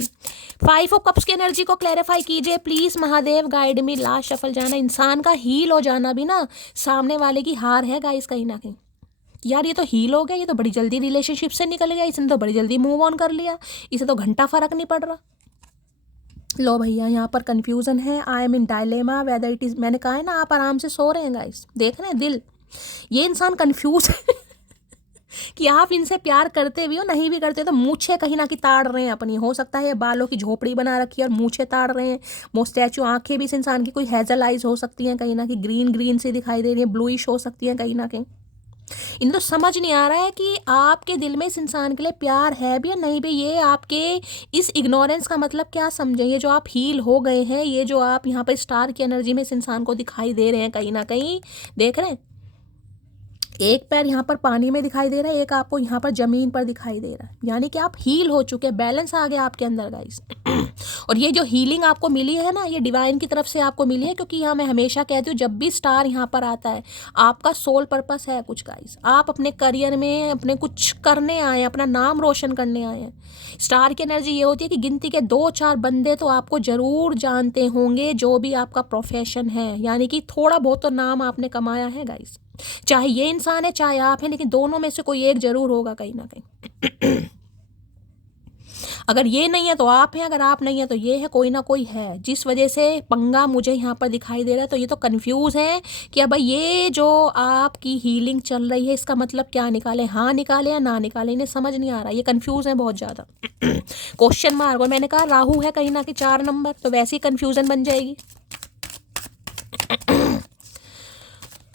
5 of cups की एनर्जी को क्लैरिफाई कीजिए please Mahadev guide me. Last shuffle जाना, इंसान का हील हो जाना भी ना सामने वाले की हार है गाइस कहीं ना कहीं। यार ये तो हील हो गया, ये तो बड़ी जल्दी रिलेशनशिप से निकल गया, इसने तो बड़ी जल्दी मूव ऑन कर लिया, इसे तो घंटा फर्क नहीं पड़ रहा। लो भैया यहाँ पर कंफ्यूजन है, I M in dilemma whether it is. मैंने कहा है ना आप आराम से सो रहे हैं गाइस, देख रहे हैं दिल, ये इंसान कंफ्यूज है कि आप इनसे प्यार करते भी हो नहीं भी करते तो मूछे कहीं ना कहीं ताड़ रहे हैं अपनी। हो सकता है बालों की झोपड़ी बना रखी है और मूछे ताड़ रहे हैं। मोस्टैचू आंखें भी इस इंसान की कोई हेजल आइज हो सकती हैं कहीं ना कहीं, ग्रीन ग्रीन से दिखाई दे रही है, ब्लूइश हो सकती हैं कहीं ना कहीं। इन तो समझ नहीं आ रहा है कि आपके दिल में इस इंसान के लिए प्यार है भी या नहीं भी। ये आपके इस इग्नोरेंस का मतलब क्या समझें। ये जो आप हील हो गए हैं, ये जो आप यहाँ पर स्टार की एनर्जी में इस इंसान को दिखाई दे रहे हैं कहीं ना कहीं, देख रहे हैं एक पैर यहाँ पर पानी में दिखाई दे रहा है, एक आपको यहाँ पर जमीन पर दिखाई दे रहा है, यानी कि आप हील हो चुके हैं, बैलेंस आ गया आपके अंदर गाइस और ये जो हीलिंग आपको मिली है ना, ये डिवाइन की तरफ से आपको मिली है। क्योंकि यहाँ मैं हमेशा कहती हूँ जब भी स्टार यहाँ पर आता है आपका सोल पर्पस है कुछ गाइस, आप अपने करियर में अपने कुछ करने आए हैं, अपना नाम रोशन करने आए हैं। स्टार की एनर्जी ये होती है कि गिनती के 2-4 बंदे तो आपको जरूर जानते होंगे, जो भी आपका प्रोफेशन है, यानी कि थोड़ा बहुत तो नाम आपने कमाया है गाइस। चाहे ये इंसान है चाहे आप हैं, लेकिन दोनों में से कोई एक जरूर होगा कहीं ना कहीं अगर ये नहीं है तो आप हैं, अगर आप नहीं है तो ये है, कोई ना कोई है जिस वजह से पंगा मुझे यहाँ पर दिखाई दे रहा है। तो ये तो कंफ्यूज है कि अब ये जो आपकी हीलिंग चल रही है इसका मतलब क्या निकाले, हाँ निकाले या ना निकाले, इन्हें समझ नहीं आ रहा, ये कंफ्यूज है बहुत ज़्यादा क्वेश्चन मार्क। और मैंने कहा राहु है कहीं ना कहीं 4 नंबर, तो वैसे ही कंफ्यूजन बन जाएगी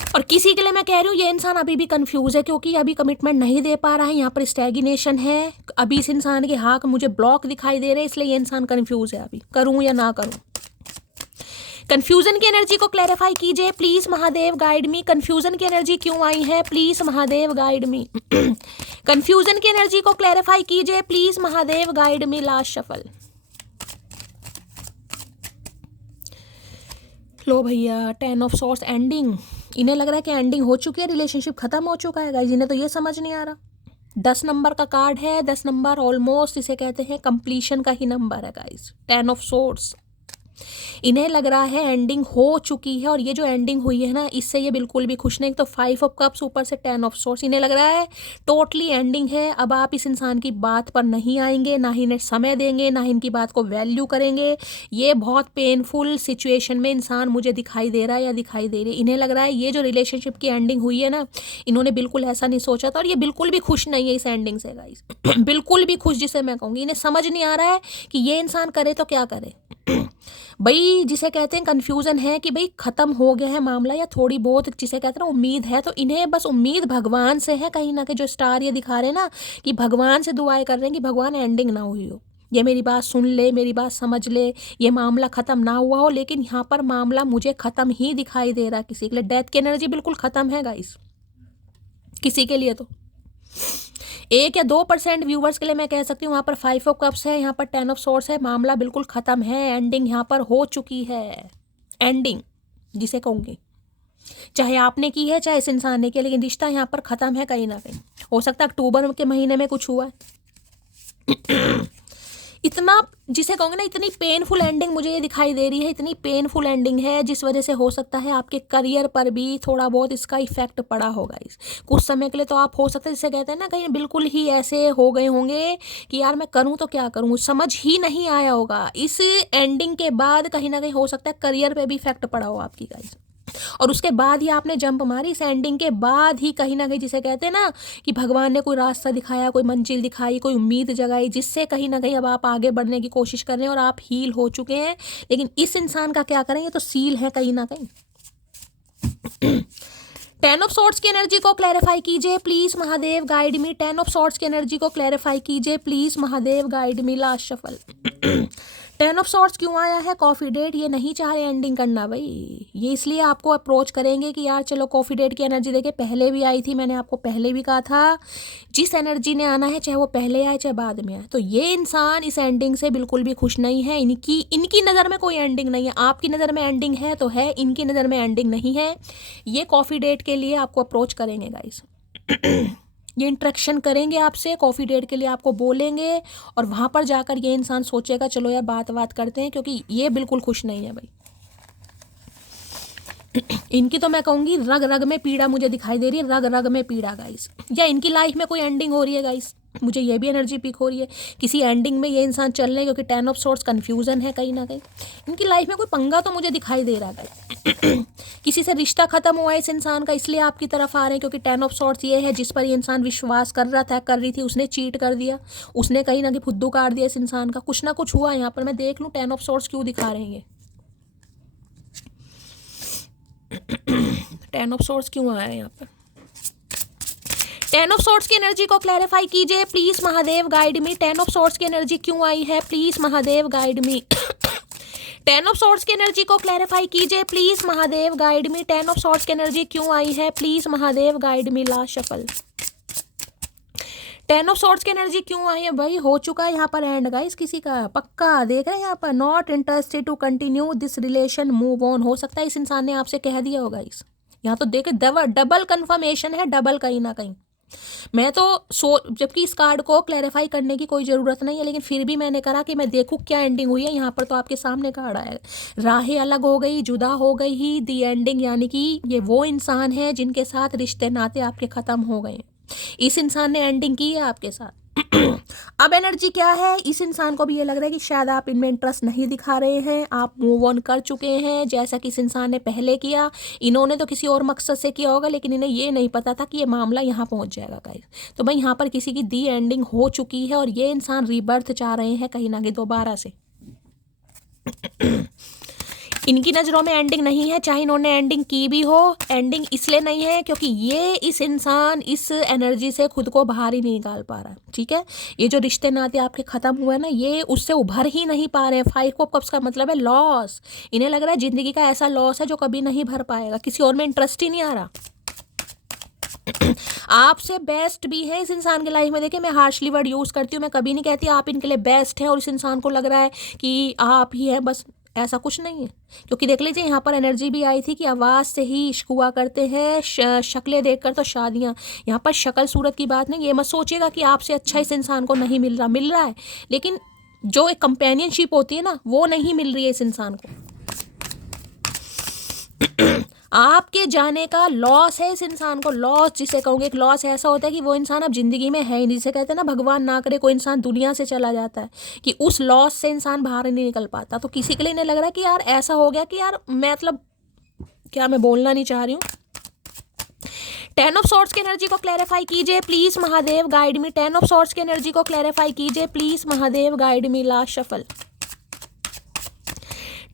और किसी के लिए मैं कह रही हूँ ये इंसान अभी भी कंफ्यूज है, क्योंकि अभी कमिटमेंट नहीं दे पा रहा है, यहाँ पर स्टैग्नेशन है। अभी इस इंसान के हाथ मुझे ब्लॉक दिखाई दे रहे हैं, इसलिए ये इंसान कंफ्यूज है, अभी करूँ या ना करूँ। कंफ्यूजन की एनर्जी को क्लैरिफाई कीजिए please Mahadev guide me. Confusion की एनर्जी क्यों आई है please Mahadev guide me confusion की एनर्जी को क्लैरिफाई कीजिए please Mahadev guide me. Last shuffle. लो भैया 10 ऑफ सॉर्ड्स, एंडिंग। इन्हें लग रहा है कि एंडिंग हो चुकी है, रिलेशनशिप खत्म हो चुका है गाइस, इन्हें तो ये समझ नहीं आ रहा। 10 नंबर का कार्ड है, 10 नंबर ऑलमोस्ट इसे कहते हैं कंप्लीशन का ही नंबर है गाइस। 10 ऑफ सॉर्ड्स, इन्हें लग रहा है एंडिंग हो चुकी है, और ये जो एंडिंग हुई है ना इससे ये बिल्कुल भी खुश नहीं। तो 5 ऑफ कप्स ऊपर से 10 ऑफ सॉर्ड्स, इन्हें लग रहा है टोटली एंडिंग है। अब आप इस इंसान की बात पर नहीं आएंगे, ना ही इन्हें समय देंगे, ना ही इनकी बात को वैल्यू करेंगे। ये बहुत पेनफुल सिचुएशन में इंसान मुझे दिखाई दे रहा है या दिखाई दे रही है। इन्हें लग रहा है ये जो रिलेशनशिप की एंडिंग हुई है ना, इन्होंने बिल्कुल ऐसा नहीं सोचा था, और ये बिल्कुल भी खुश नहीं है इस एंडिंग से गाइस बिल्कुल भी खुश, जिसे मैं कहूँगी। इन्हें समझ नहीं आ रहा है कि ये इंसान करे तो क्या करे भाई, जिसे कहते हैं कंफ्यूजन है कि भाई खत्म हो गया है मामला, या थोड़ी बहुत जिसे कहते हैं ना उम्मीद है। तो इन्हें बस उम्मीद भगवान से है कहीं ना कहीं, जो स्टार ये दिखा रहे हैं ना कि भगवान से दुआएं कर रहे हैं कि भगवान एंडिंग ना हुई हो, ये मेरी बात सुन ले, मेरी बात समझ ले, ये मामला खत्म ना हुआ हो। लेकिन यहाँ पर मामला मुझे खत्म ही दिखाई दे रहा है किसी के लिए। डेथ की एनर्जी बिल्कुल खत्म है गाइस किसी के लिए। तो 1 या 2% व्यूवर्स के लिए मैं कह सकती हूँ वहाँ पर 5 ऑफ कप्स है, यहाँ पर 10 ऑफ सॉर्ड्स है, मामला बिल्कुल ख़त्म है, एंडिंग यहाँ पर हो चुकी है। एंडिंग जिसे कहूँगी, चाहे आपने की है चाहे इस इंसान ने किया, लेकिन रिश्ता यहाँ पर ख़त्म है कहीं ना कहीं। हो सकता है अक्टूबर के महीने में कुछ हुआ है इतना, जिसे कहूँगे ना, इतनी पेनफुल एंडिंग मुझे ये दिखाई दे रही है, इतनी पेनफुल एंडिंग है जिस वजह से हो सकता है आपके करियर पर भी थोड़ा बहुत इसका इफेक्ट पड़ा होगा। इस कुछ समय के लिए तो आप हो सकता है, जिसे कहते हैं ना, कहीं बिल्कुल ही ऐसे हो गए होंगे कि यार मैं करूँ तो क्या करूँ, समझ ही नहीं आया होगा। इस एंडिंग के बाद कहीं ना कहीं हो सकता है करियर पे भी इफेक्ट पड़ा हो आपकी गाइस, और उसके बाद ही आपने जंप मारी। इस एंडिंग के बाद ही कहीं ना कहीं, जिसे कहते हैं ना, कि भगवान ने कोई रास्ता दिखाया, कोई मंजिल दिखाई, कोई उम्मीद जगाई, जिससे कहीं ना कहीं अब आप आगे बढ़ने की कोशिश कर रहे हैं और आप हील हो चुके हैं। लेकिन इस इंसान का क्या करें, ये तो सील है कहीं ना कहीं। 10 ऑफ सॉर्ड्स की एनर्जी को क्लैरिफाई कीजिए please Mahadev, guide me. 10 of swords की एनर्जी को क्लैरिफाई कीजिए please Mahadev, guide me. Last shuffle. 10 of swords क्यों आया है? Coffee date. ये नहीं चाह रहे एंडिंग करना भाई, ये इसलिए आपको अप्रोच करेंगे कि यार चलो कॉफी डेट की एनर्जी देखे। पहले भी आई थी, मैंने आपको पहले भी कहा था, जिस एनर्जी ने आना है, चाहे वो पहले आए चाहे बाद में आए। तो ये इंसान इस एंडिंग से बिल्कुल भी खुश नहीं है। इनकी नज़र में कोई एंडिंग नहीं है। आपकी नज़र में एंडिंग है तो है, इनकी नज़र में एंडिंग नहीं है। ये कॉफ़ी डेट के लिए आपको अप्रोच करेंगे गाइस। ये इंट्रैक्शन करेंगे आपसे, कॉफ़ी डेट के लिए आपको बोलेंगे, और वहाँ पर जाकर ये इंसान सोचेगा चलो यार बात करते हैं, क्योंकि ये बिल्कुल खुश नहीं है भाई। इनकी तो मैं कहूँगी रग रग में पीड़ा मुझे दिखाई दे रही है, रग रग में पीड़ा गाइस। या इनकी लाइफ में कोई एंडिंग हो रही है गाइस, मुझे ये भी एनर्जी पिक हो रही है। किसी एंडिंग में ये इंसान चल रहे हैं, क्योंकि 10 ऑफ सॉर्ड्स कन्फ्यूजन है कहीं ना कहीं। इनकी लाइफ में कोई पंगा तो मुझे दिखाई दे रहा है। किसी से रिश्ता खत्म हुआ है इस इंसान का, इसलिए आपकी तरफ आ रहे हैं, क्योंकि 10 ऑफ सॉर्ड्स ये है जिस पर ये इंसान विश्वास कर रहा था, कर रही थी, उसने चीट कर दिया, उसने कहीं ना कहीं फुद्दू काट दिया इस इंसान का। कुछ ना कुछ हुआ यहाँ पर। मैं देख लूँ 10 ऑफ सॉर्ड्स क्यों दिखा रहे हैं ये। 10 ऑफ सॉर्ड्स क्यों आया है यहाँ पर? 10 ऑफ सॉर्ड्स की एनर्जी को क्लैरिफाई कीजिए please Mahadev, guide me. 10 of swords की एनर्जी क्यों आई है please Mahadev, guide me. 10 of swords की एनर्जी को क्लैरिफाई कीजिए please Mahadev, guide me. 10 of swords की एनर्जी क्यों आई है please Mahadev, guide me. Last shuffle. 10 of swords की एनर्जी क्यों आई है भाई? हो चुका है यहाँ पर एंड गाइस किसी का, पक्का देख रहे हैं यहाँ पर। Not interested to continue this relation, move on. हो सकता है इस इंसान ने आपसे कह दिया होगा इस, यहाँ तो देखे डबल कंफर्मेशन है, डबल कहीं ना कहीं। मैं तो जबकि इस कार्ड को क्लैरिफाई करने की कोई ज़रूरत नहीं है, लेकिन फिर भी मैंने कहा कि मैं देखूँ क्या एंडिंग हुई है। यहाँ पर तो आपके सामने कार्ड आया, राहें अलग हो गई, जुदा हो गई ही, दी एंडिंग। यानी कि ये वो इंसान है जिनके साथ रिश्ते नाते आपके ख़त्म हो गए। इस इंसान ने एंडिंग की है आपके साथ। अब एनर्जी क्या है? इस इंसान को भी ये लग रहा है कि शायद आप इनमें इंटरेस्ट नहीं दिखा रहे हैं, आप मूव ऑन कर चुके हैं, जैसा कि इस इंसान ने पहले किया। इन्होंने तो किसी और मकसद से किया होगा, लेकिन इन्हें ये नहीं पता था कि ये मामला यहाँ पहुँच जाएगा गाइस। तो भाई यहाँ पर किसी की दी एंडिंग हो चुकी है, और ये इंसान रीबर्थ चाह रहे हैं कहीं ना कहीं दोबारा से। इनकी नज़रों में एंडिंग नहीं है, चाहे इन्होंने एंडिंग की भी हो। एंडिंग इसलिए नहीं है क्योंकि ये इस इंसान इस एनर्जी से खुद को बाहर ही नहीं निकाल पा रहा है, ठीक है। ये जो रिश्ते नाते आपके ख़त्म हुए ना, ये उससे उभर ही नहीं पा रहे हैं। 5 ऑफ कप्स का मतलब है लॉस। इन्हें लग रहा है ज़िंदगी का ऐसा लॉस है जो कभी नहीं भर पाएगा, किसी और में इंटरेस्ट ही नहीं आ रहा। आपसे बेस्ट भी है इस इंसान की लाइफ में। देखिए, मैं हार्शली वर्ड यूज़ करती हूँ, मैं कभी नहीं कहती आप इनके लिए बेस्ट हैं और इस इंसान को लग रहा है कि आप ही हैं बस, ऐसा कुछ नहीं है। क्योंकि देख लीजिए यहाँ पर एनर्जी भी आई थी कि आवाज़ से ही इश्क हुआ करते हैं, शक्लें देखकर तो शादियाँ। यहाँ पर शक्ल सूरत की बात नहीं, ये मत सोचिएगा कि आपसे अच्छा इस इंसान को नहीं मिल रहा है, लेकिन जो एक कंपेनियनशिप होती है ना, वो नहीं मिल रही है इस इंसान को। आपके जाने का लॉस है इस इंसान को। लॉस जिसे कहूँगे, एक लॉस ऐसा होता है कि वो इंसान अब जिंदगी में है ही नहीं। जिसे कहते हैं ना, भगवान ना करे कोई इंसान दुनिया से चला जाता है, कि उस लॉस से इंसान बाहर नहीं निकल पाता। तो किसी के लिए नहीं लग रहा है कि यार ऐसा हो गया कि यार मतलब क्या, मैं बोलना नहीं चाह रही हूँ। 10 ऑफ सॉर्ड्स की एनर्जी को क्लैरिफाई कीजिए please Mahadev, guide me. 10 of swords की एनर्जी को क्लैरिफाई कीजिए please Mahadev, guide me. Last shuffle.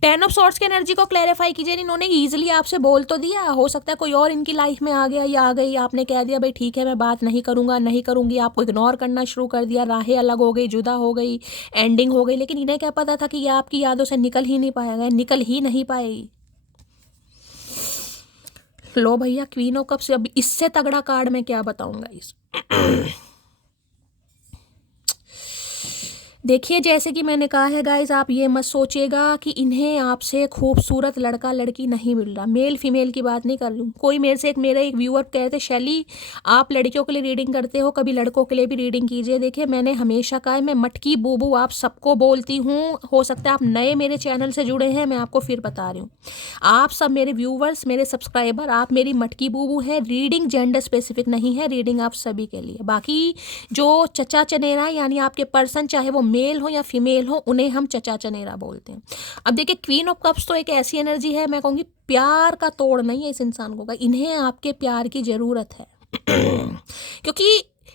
10 of swords की एनर्जी को क्लैरिफाई कीजिए। इन्होंने ईजिली आपसे बोल तो दिया, हो सकता है कोई और इनकी लाइफ में आ गया या आ गई, आपने कह दिया भाई ठीक है मैं बात नहीं करूँगा, नहीं करूँगी, आपको इग्नोर करना शुरू कर दिया, राहें अलग हो गई, जुदा हो गई, एंडिंग हो गई। लेकिन इन्हें क्या पता था कि ये आपकी यादों से निकल ही नहीं पाएगा, निकल ही नहीं पाएगी। लो भैया, क्वीन ऑफ कप्स। अब इससे तगड़ा कार्ड मैं क्या बताऊँगा इस देखिए जैसे कि मैंने कहा है गाइस, आप ये मत सोचिएगा कि इन्हें आपसे खूबसूरत लड़का लड़की नहीं मिल रहा। मेल फीमेल की बात नहीं कर रही हूँ। कोई मेरे एक व्यूअर कह रहे थे, शैली आप लड़कियों के लिए रीडिंग करते हो, कभी लड़कों के लिए भी रीडिंग कीजिए। देखिए मैंने हमेशा कहा है, मैं मटकी बूबू आप सबको बोलती हूँ। हो सकता है आप नए मेरे चैनल से जुड़े हैं, मैं आपको फिर बता रही हूँ। आप सब मेरे व्यूवर्स, मेरे सब्सक्राइबर, आप मेरी मटकी बूबू है। रीडिंग जेंडर स्पेसिफिक नहीं है, रीडिंग आप सभी के लिए। बाकी जो चचा चनेरा यानी आपके पर्सन, चाहे वो मेल हो या फीमेल हो, उन्हें हम चचा चनेरा बोलते हैं। अब देखिए क्वीन ऑफ कप्स तो एक ऐसी एनर्जी है, मैं कहूँगी प्यार का तोड़ नहीं है इस इंसान को। इन्हें आपके प्यार की ज़रूरत है क्योंकि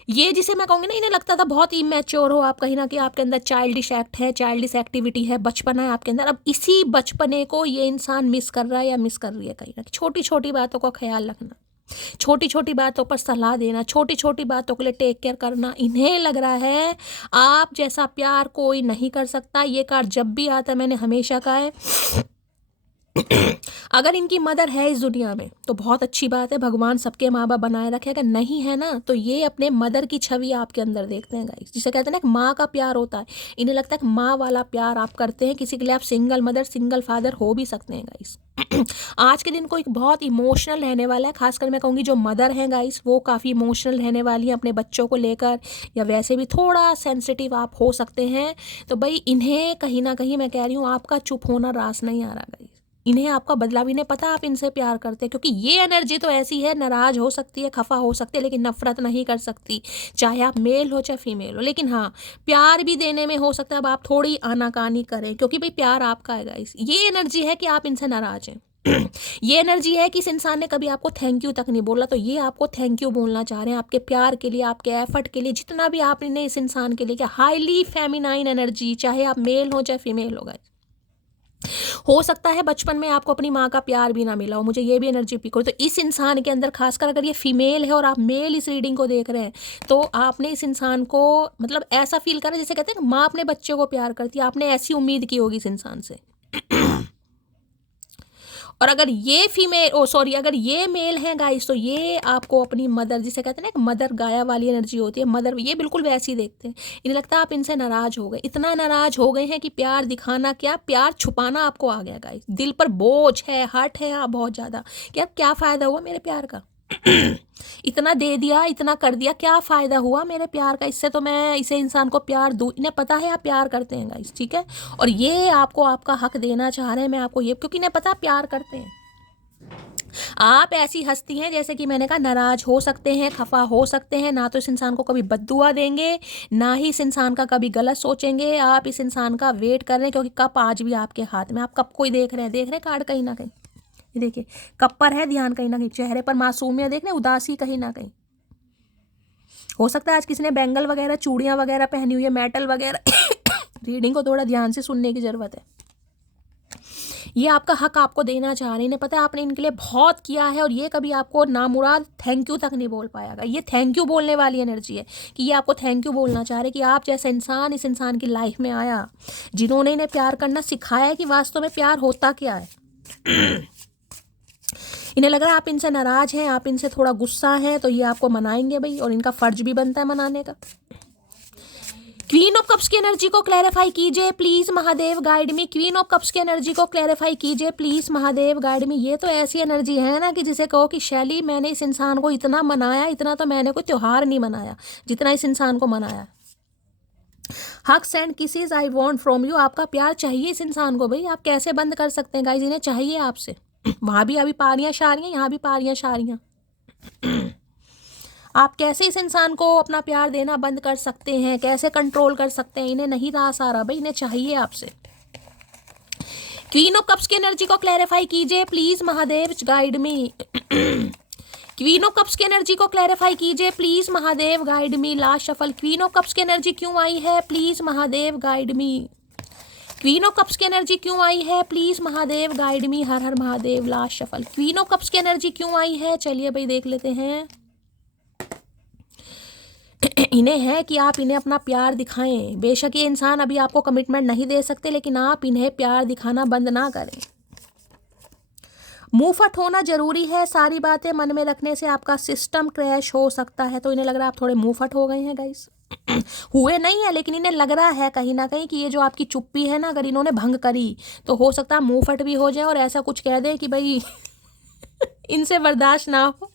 ये जिसे मैं कहूँगी ना, इन्हें लगता था बहुत इमेच्योर हो आप, कहीं ना कहीं आपके अंदर चाइल्डिश एक्ट है, चाइल्डिश एक्टिविटी है, बचपना है आपके अंदर। अब इसी बचपने को ये इंसान मिस कर रहा है या मिस कर रही है कहीं ना। छोटी छोटी बातों का ख्याल रखना, छोटी छोटी बातों पर सलाह देना, छोटी छोटी बातों के लिए टेक केयर करना। इन्हें लग रहा है आप जैसा प्यार कोई नहीं कर सकता। ये कार्ड जब भी आता है, मैंने हमेशा कहा है, अगर इनकी मदर है इस दुनिया में तो बहुत अच्छी बात है, भगवान सबके माँ बाप बनाए रखे। अगर नहीं है ना, तो ये अपने मदर की छवि आपके अंदर देखते हैं गाइस। जिसे कहते हैं ना, एक माँ का प्यार होता है, इन्हें लगता है कि माँ वाला प्यार आप करते हैं। किसी के लिए आप सिंगल मदर सिंगल फादर हो भी सकते हैं गाइस। आज के दिन को एक बहुत इमोशनल रहने वाला है, खासकर मैं कहूँगी जो मदर हैं गाइस, वो काफ़ी इमोशनल रहने वाली हैं अपने बच्चों को लेकर, या वैसे भी थोड़ा सेंसिटिव आप हो सकते हैं। तो भाई इन्हें कहीं ना कहीं मैं कह रही हूँ, आपका चुप होना रास नहीं आ रहा गाइस। इन्हें आपका बदलाव, इन्हें पता आप इनसे प्यार करते हैं, क्योंकि ये एनर्जी तो ऐसी है, नाराज हो सकती है, खफा हो सकती है, लेकिन नफरत नहीं कर सकती, चाहे आप मेल हो चाहे फीमेल हो। लेकिन हाँ, प्यार भी देने में हो सकता है अब आप थोड़ी आनाकानी करें, क्योंकि भाई प्यार आपका है गाइस। ये एनर्जी है कि आप इनसे नाराज हैं ये एनर्जी है कि इस इंसान ने कभी आपको थैंक यू तक नहीं बोला, तो ये आपको थैंक यू बोलना चाह रहे हैं आपके प्यार के लिए, आपके एफर्ट के लिए, जितना भी आपने इस इंसान के लिए किया। हाईली फेमिनाइन एनर्जी, चाहे आप मेल हो चाहे फीमेल हो गाइस। हो सकता है बचपन में आपको अपनी माँ का प्यार भी ना मिला हो, मुझे ये भी एनर्जी पिक हो। तो इस इंसान के अंदर, खासकर अगर ये फीमेल है और आप मेल इस रीडिंग को देख रहे हैं, तो आपने इस इंसान को मतलब ऐसा फील करा जैसे कहते हैं कि माँ अपने बच्चे को प्यार करती है। आपने ऐसी उम्मीद की होगी इस इंसान से। और अगर ये अगर ये मेल है गाइस, तो ये आपको अपनी मदर, जिसे कहते हैं ना, एक मदर गाया वाली एनर्जी होती है, मदर, ये बिल्कुल वैसी देखते हैं। इन्हें लगता है आप इनसे नाराज हो गए, इतना नाराज हो गए हैं कि प्यार दिखाना क्या, प्यार छुपाना आपको आ गया गाइस। दिल पर बोझ है, हर्ट है आप बहुत ज़्यादा कि अब क्या फ़ायदा हुआ मेरे प्यार का इतना दे दिया, इतना कर दिया, क्या फ़ायदा हुआ मेरे प्यार का, इससे तो मैं इसे इंसान को प्यार दूँ। इन्हें पता है आप प्यार करते हैं गाइस, ठीक है, और ये आपको आपका हक देना चाह रहे हैं। मैं आपको ये, क्योंकि इन्हें पता प्यार करते हैं। आप ऐसी हस्ती हैं, जैसे कि मैंने कहा, नाराज हो सकते हैं, खफा हो सकते हैं, ना तो इस इंसान को कभी बद्दुआ देंगे, ना ही इस इंसान का कभी गलत सोचेंगे। आप इस इंसान का वेट कर रहे हैं, क्योंकि कप आज भी आपके हाथ में। आप कप को ही देख रहे हैं कार्ड कहीं ना कहीं, ये देखिए कप पर है ध्यान, कहीं ना कहीं चेहरे पर मासूमियत देख रहे हैं, उदासी कहीं ना कहीं। हो सकता है आज किसी ने बैंगल वगैरह, चूड़ियाँ वगैरह पहनी हुई है, मेटल वगैरह रीडिंग को थोड़ा ध्यान से सुनने की ज़रूरत है। ये आपका हक आपको देना चाह रहे हैं, इन्हें पता है आपने इनके लिए बहुत किया है, और ये कभी आपको नामुराद थैंक यू तक नहीं बोल पाएगा। ये थैंक यू बोलने वाली एनर्जी है कि ये आपको थैंक यू बोलना चाह रहे हैं कि आप जैसा इंसान इस इंसान की लाइफ में आया, जिन्होंने इन्हें प्यार करना सिखाया है कि वास्तव में प्यार होता क्या है। इन्हें लग रहा है आप इनसे नाराज हैं, आप इनसे थोड़ा गुस्सा हैं, तो ये आपको मनाएंगे भाई, और इनका फर्ज भी बनता है मनाने का। क्वीन ऑफ कप्स की एनर्जी को क्लैरिफाई कीजिए please Mahadev, guide me. Queen of cups की एनर्जी को क्लैरिफाई कीजिए प्लीज महादेव, गाइड मी। ये तो ऐसी एनर्जी है ना कि जिसे कहो कि शैली मैंने इस इंसान को इतना मनाया, इतना तो मैंने कोई त्योहार नहीं मनाया जितना इस इंसान को मनाया। Hugs and kisses I want from you. आपका प्यार चाहिए इस इंसान को भाई, आप कैसे बंद कर सकते हैं गाइस, इन्हें चाहिए आपसे। वहाँ भी अभी पारियां शारियां, यहाँ भी पारियां शारियां। आप कैसे इस इंसान को अपना प्यार देना बंद कर सकते हैं, कैसे कंट्रोल कर सकते हैं, इन्हें नहीं रास आ रहा भाई, इन्हें चाहिए आपसे। क्वीन ऑफ कप्स की एनर्जी को क्लैरिफाई कीजिए please Mahadev, guide me. Queen of cups की एनर्जी को क्लैरिफाई कीजिए please Mahadev, guide me. Last shuffle, queen of cups की एनर्जी क्यों आई है please Mahadev, guide me. Queen of cups की एनर्जी क्यों आई है please Mahadev, guide me. Her her Mahadev. Last shuffle, queen of cups की एनर्जी क्यों आई है, चलिए भाई देख लेते हैं। इन्हें है कि आप इन्हें अपना प्यार दिखाएं। बेशक ये इंसान अभी आपको कमिटमेंट नहीं दे सकते, लेकिन आप इन्हें प्यार दिखाना बंद ना करें। मुंहफट होना जरूरी है, सारी बातें मन में रखने से आपका सिस्टम क्रैश हो सकता है। तो इन्हें लग रहा है आप थोड़े मुंहफट हो गए हैं गाइस। हुए नहीं है, लेकिन इन्हें लग रहा है कहीं ना कहीं कि ये जो आपकी चुप्पी है ना, अगर इन्होंने भंग करी तो हो सकता है मुंहफट भी हो जाए और ऐसा कुछ कह दे कि भाई इनसे बर्दाश्त ना हो।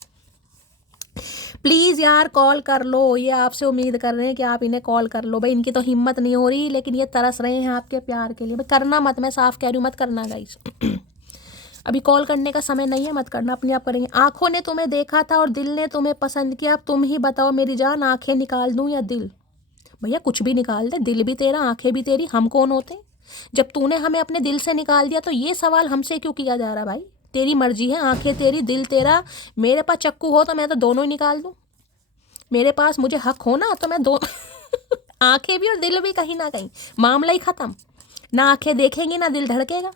प्लीज़ यार कॉल कर लो, ये आपसे उम्मीद कर रहे हैं कि आप इन्हें कॉल कर लो। भाई इनकी तो हिम्मत नहीं हो रही, लेकिन ये तरस रहे हैं आपके प्यार के लिए। भाई करना मत, मैं साफ कह रही हूँ, मत करना गाइस। अभी कॉल करने का समय नहीं है, मत करना, अपने आप करेंगे। आंखों ने तुम्हें देखा था और दिल ने तुम्हें पसंद किया, अब तुम ही बताओ मेरी जान, आंखें निकाल दूं या दिल? भैया कुछ भी निकाल दे, दिल भी तेरा आंखें भी तेरी, हम कौन होते? जब तूने हमें अपने दिल से निकाल दिया तो ये सवाल हमसे क्यों किया जा रहा? भाई तेरी मर्जी है, आंखें तेरी दिल तेरा। मेरे पास चक्कू हो तो मैं तो दोनों ही निकाल दूं। मेरे पास मुझे हक हो ना तो मैं दो आंखें भी और दिल भी, कहीं ना कहीं मामला ही खत्म। ना आंखें देखेंगी ना दिल धड़केगा।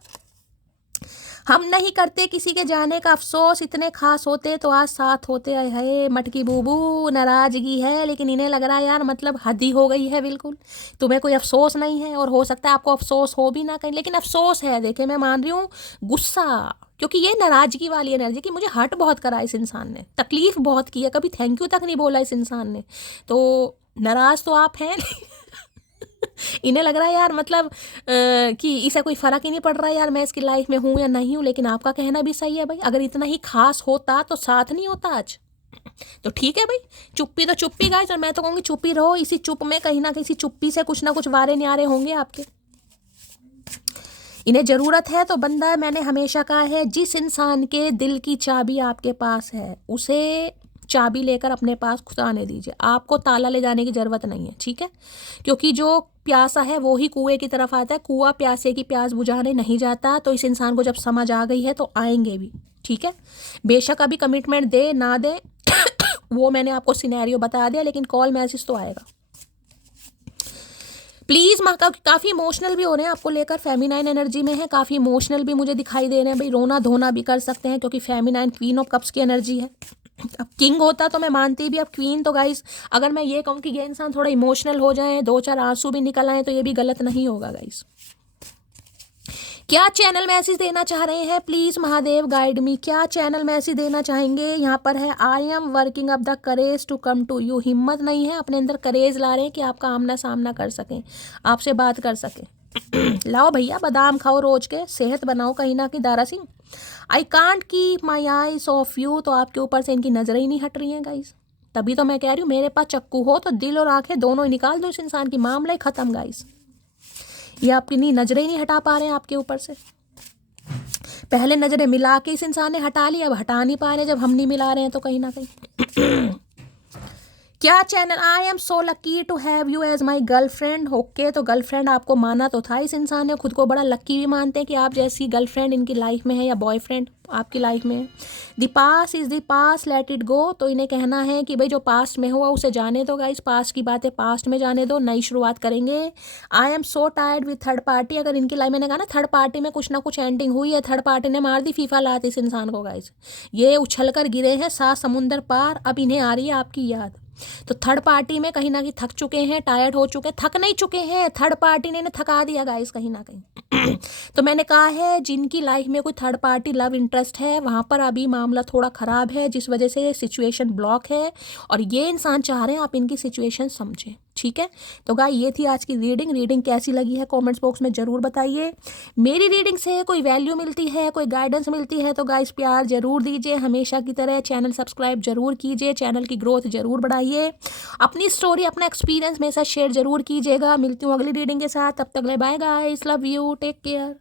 हम नहीं करते किसी के जाने का अफसोस, इतने खास होते तो आज साथ होते। आए हाय मटकी बूबू, नाराजगी है, लेकिन इन्हें लग रहा है यार मतलब हद ही हो गई है बिल्कुल। तुम्हें कोई अफसोस नहीं है, और हो सकता है आपको अफसोस हो भी ना कहीं, लेकिन अफसोस है। देखे मैं मान रही हूँ गुस्सा, क्योंकि ये नाराजगी वाली एनर्जी कि मुझे हर्ट बहुत करा इस इंसान ने, तकलीफ बहुत की है, कभी थैंक यू तक नहीं बोला इस इंसान ने। तो नाराज तो आप हैं इन्हें लग रहा है यार मतलब कि इसे कोई फ़र्क ही नहीं पड़ रहा यार मैं इसकी लाइफ में हूँ या नहीं हूँ। लेकिन आपका कहना भी सही है भाई, अगर इतना ही खास होता तो साथ नहीं होता आज। तो ठीक है भाई, चुप्पी तो चुप्पी गाइस, और मैं तो कहूँगी चुप्पी रहो। इसी चुप में कहीं ना कहीं चुप्पी से कुछ ना कुछ वारे न्यारे होंगे आपके। इन्हें ज़रूरत है तो बंदा, मैंने हमेशा कहा है, जिस इंसान के दिल की चाबी आपके पास है उसे चाबी लेकर अपने पास खुद आने दीजिए। आपको ताला ले जाने की ज़रूरत नहीं है, ठीक है? क्योंकि जो प्यासा है वो ही कुएं की तरफ आता है, कुआं प्यासे की प्यास बुझाने नहीं जाता। तो इस इंसान को जब समझ आ गई है तो आएंगे भी, ठीक है? बेशक अभी कमिटमेंट दे ना दे वो मैंने आपको सिनेरियो बता दिया, लेकिन कॉल मैसेज तो आएगा। प्लीज़ माँ का काफ़ी इमोशनल भी हो रहे हैं आपको लेकर, फेमिनाइन एनर्जी में है, काफ़ी इमोशनल भी मुझे दिखाई दे रहे हैं। भाई रोना धोना भी कर सकते हैं, क्योंकि फेमिनाइन क्वीन ऑफ कप्स की एनर्जी है। अब किंग होता तो मैं मानती भी, अब क्वीन तो गाइस अगर मैं ये कहूँ कि ये इंसान थोड़ा इमोशनल हो जाए, 2-4 आंसू भी निकल आए, तो ये भी गलत नहीं होगा गाइस। क्या चैनल मैसेज देना चाह रहे हैं? प्लीज़ महादेव गाइड मी, क्या चैनल मैसेज देना चाहेंगे? यहाँ पर है I am working up the courage to come to you. हिम्मत नहीं है, अपने अंदर करेज ला रहे हैं कि आपका आमना सामना कर सकें, आपसे बात कर सकें। लाओ भैया बादाम खाओ रोज के, सेहत बनाओ कहीं ना कहीं। Dara Singh, I can't keep my eyes of you, तो आपके ऊपर से इनकी नजरें ही नहीं हट रही हैं गाइस। तभी तो मैं कह रही हूँ मेरे पास चक्कू हो तो दिल और आंखें दोनों ही निकाल दो इस इंसान की, मामला ही खत्म गाइस। ये आपकी नहीं नजरें ही नहीं हटा पा रहे हैं आपके ऊपर से। पहले नजरें मिला के इस इंसान ने हटा ली, अब हटा नहीं पा रहे जब हम नहीं मिला रहे हैं तो कहीं ना कहीं। क्या channel, I am so lucky to have you as my girlfriend. Okay, तो गर्लफ्रेंड आपको माना तो था इस इंसान ने, खुद को बड़ा लकी भी मानते हैं कि आप जैसी गर्लफ्रेंड इनकी लाइफ में है, या बॉयफ्रेंड आपकी लाइफ में है। The pass is the pass, let it go. तो इन्हें कहना है कि भाई जो पास्ट में हुआ उसे जाने दो गाइस, पास्ट की बातें पास्ट में जाने दो, नई शुरुआत करेंगे। आई am so tired with third party. अगर इनकी लाइफ, मैंने कहा ना थर्ड पार्टी में कुछ ना कुछ एंडिंग हुई है, थर्ड पार्टी ने मार दी फीफा लात इस इंसान को गाइस। ये उछल कर गिरे हैं 7 समुंदर पार, अब इन्हें आ रही है आपकी याद। तो थर्ड पार्टी में कहीं ना कहीं थक चुके हैं, टायर्ड हो चुके हैं, थक नहीं चुके हैं, थर्ड पार्टी ने थका दिया गाइस कहीं ना कहीं। तो मैंने कहा है जिनकी लाइफ में कोई थर्ड पार्टी लव इंटरेस्ट है, वहाँ पर अभी मामला थोड़ा ख़राब है, जिस वजह से सिचुएशन ब्लॉक है, और ये इंसान चाह रहे हैं आप इनकी सिचुएशन समझें, ठीक है? तो गाइस ये थी आज की रीडिंग कैसी लगी है कमेंट्स बॉक्स में ज़रूर बताइए। मेरी रीडिंग से कोई वैल्यू मिलती है, कोई गाइडेंस मिलती है तो गाइस प्यार ज़रूर दीजिए, हमेशा की तरह चैनल सब्सक्राइब जरूर कीजिए, चैनल की ग्रोथ ज़रूर बढ़ाइए, अपनी स्टोरी अपना एक्सपीरियंस मेरे साथ शेयर ज़रूर कीजिएगा। मिलती हूँ अगली रीडिंग के साथ, तब तक ले bye guys, love you, take care.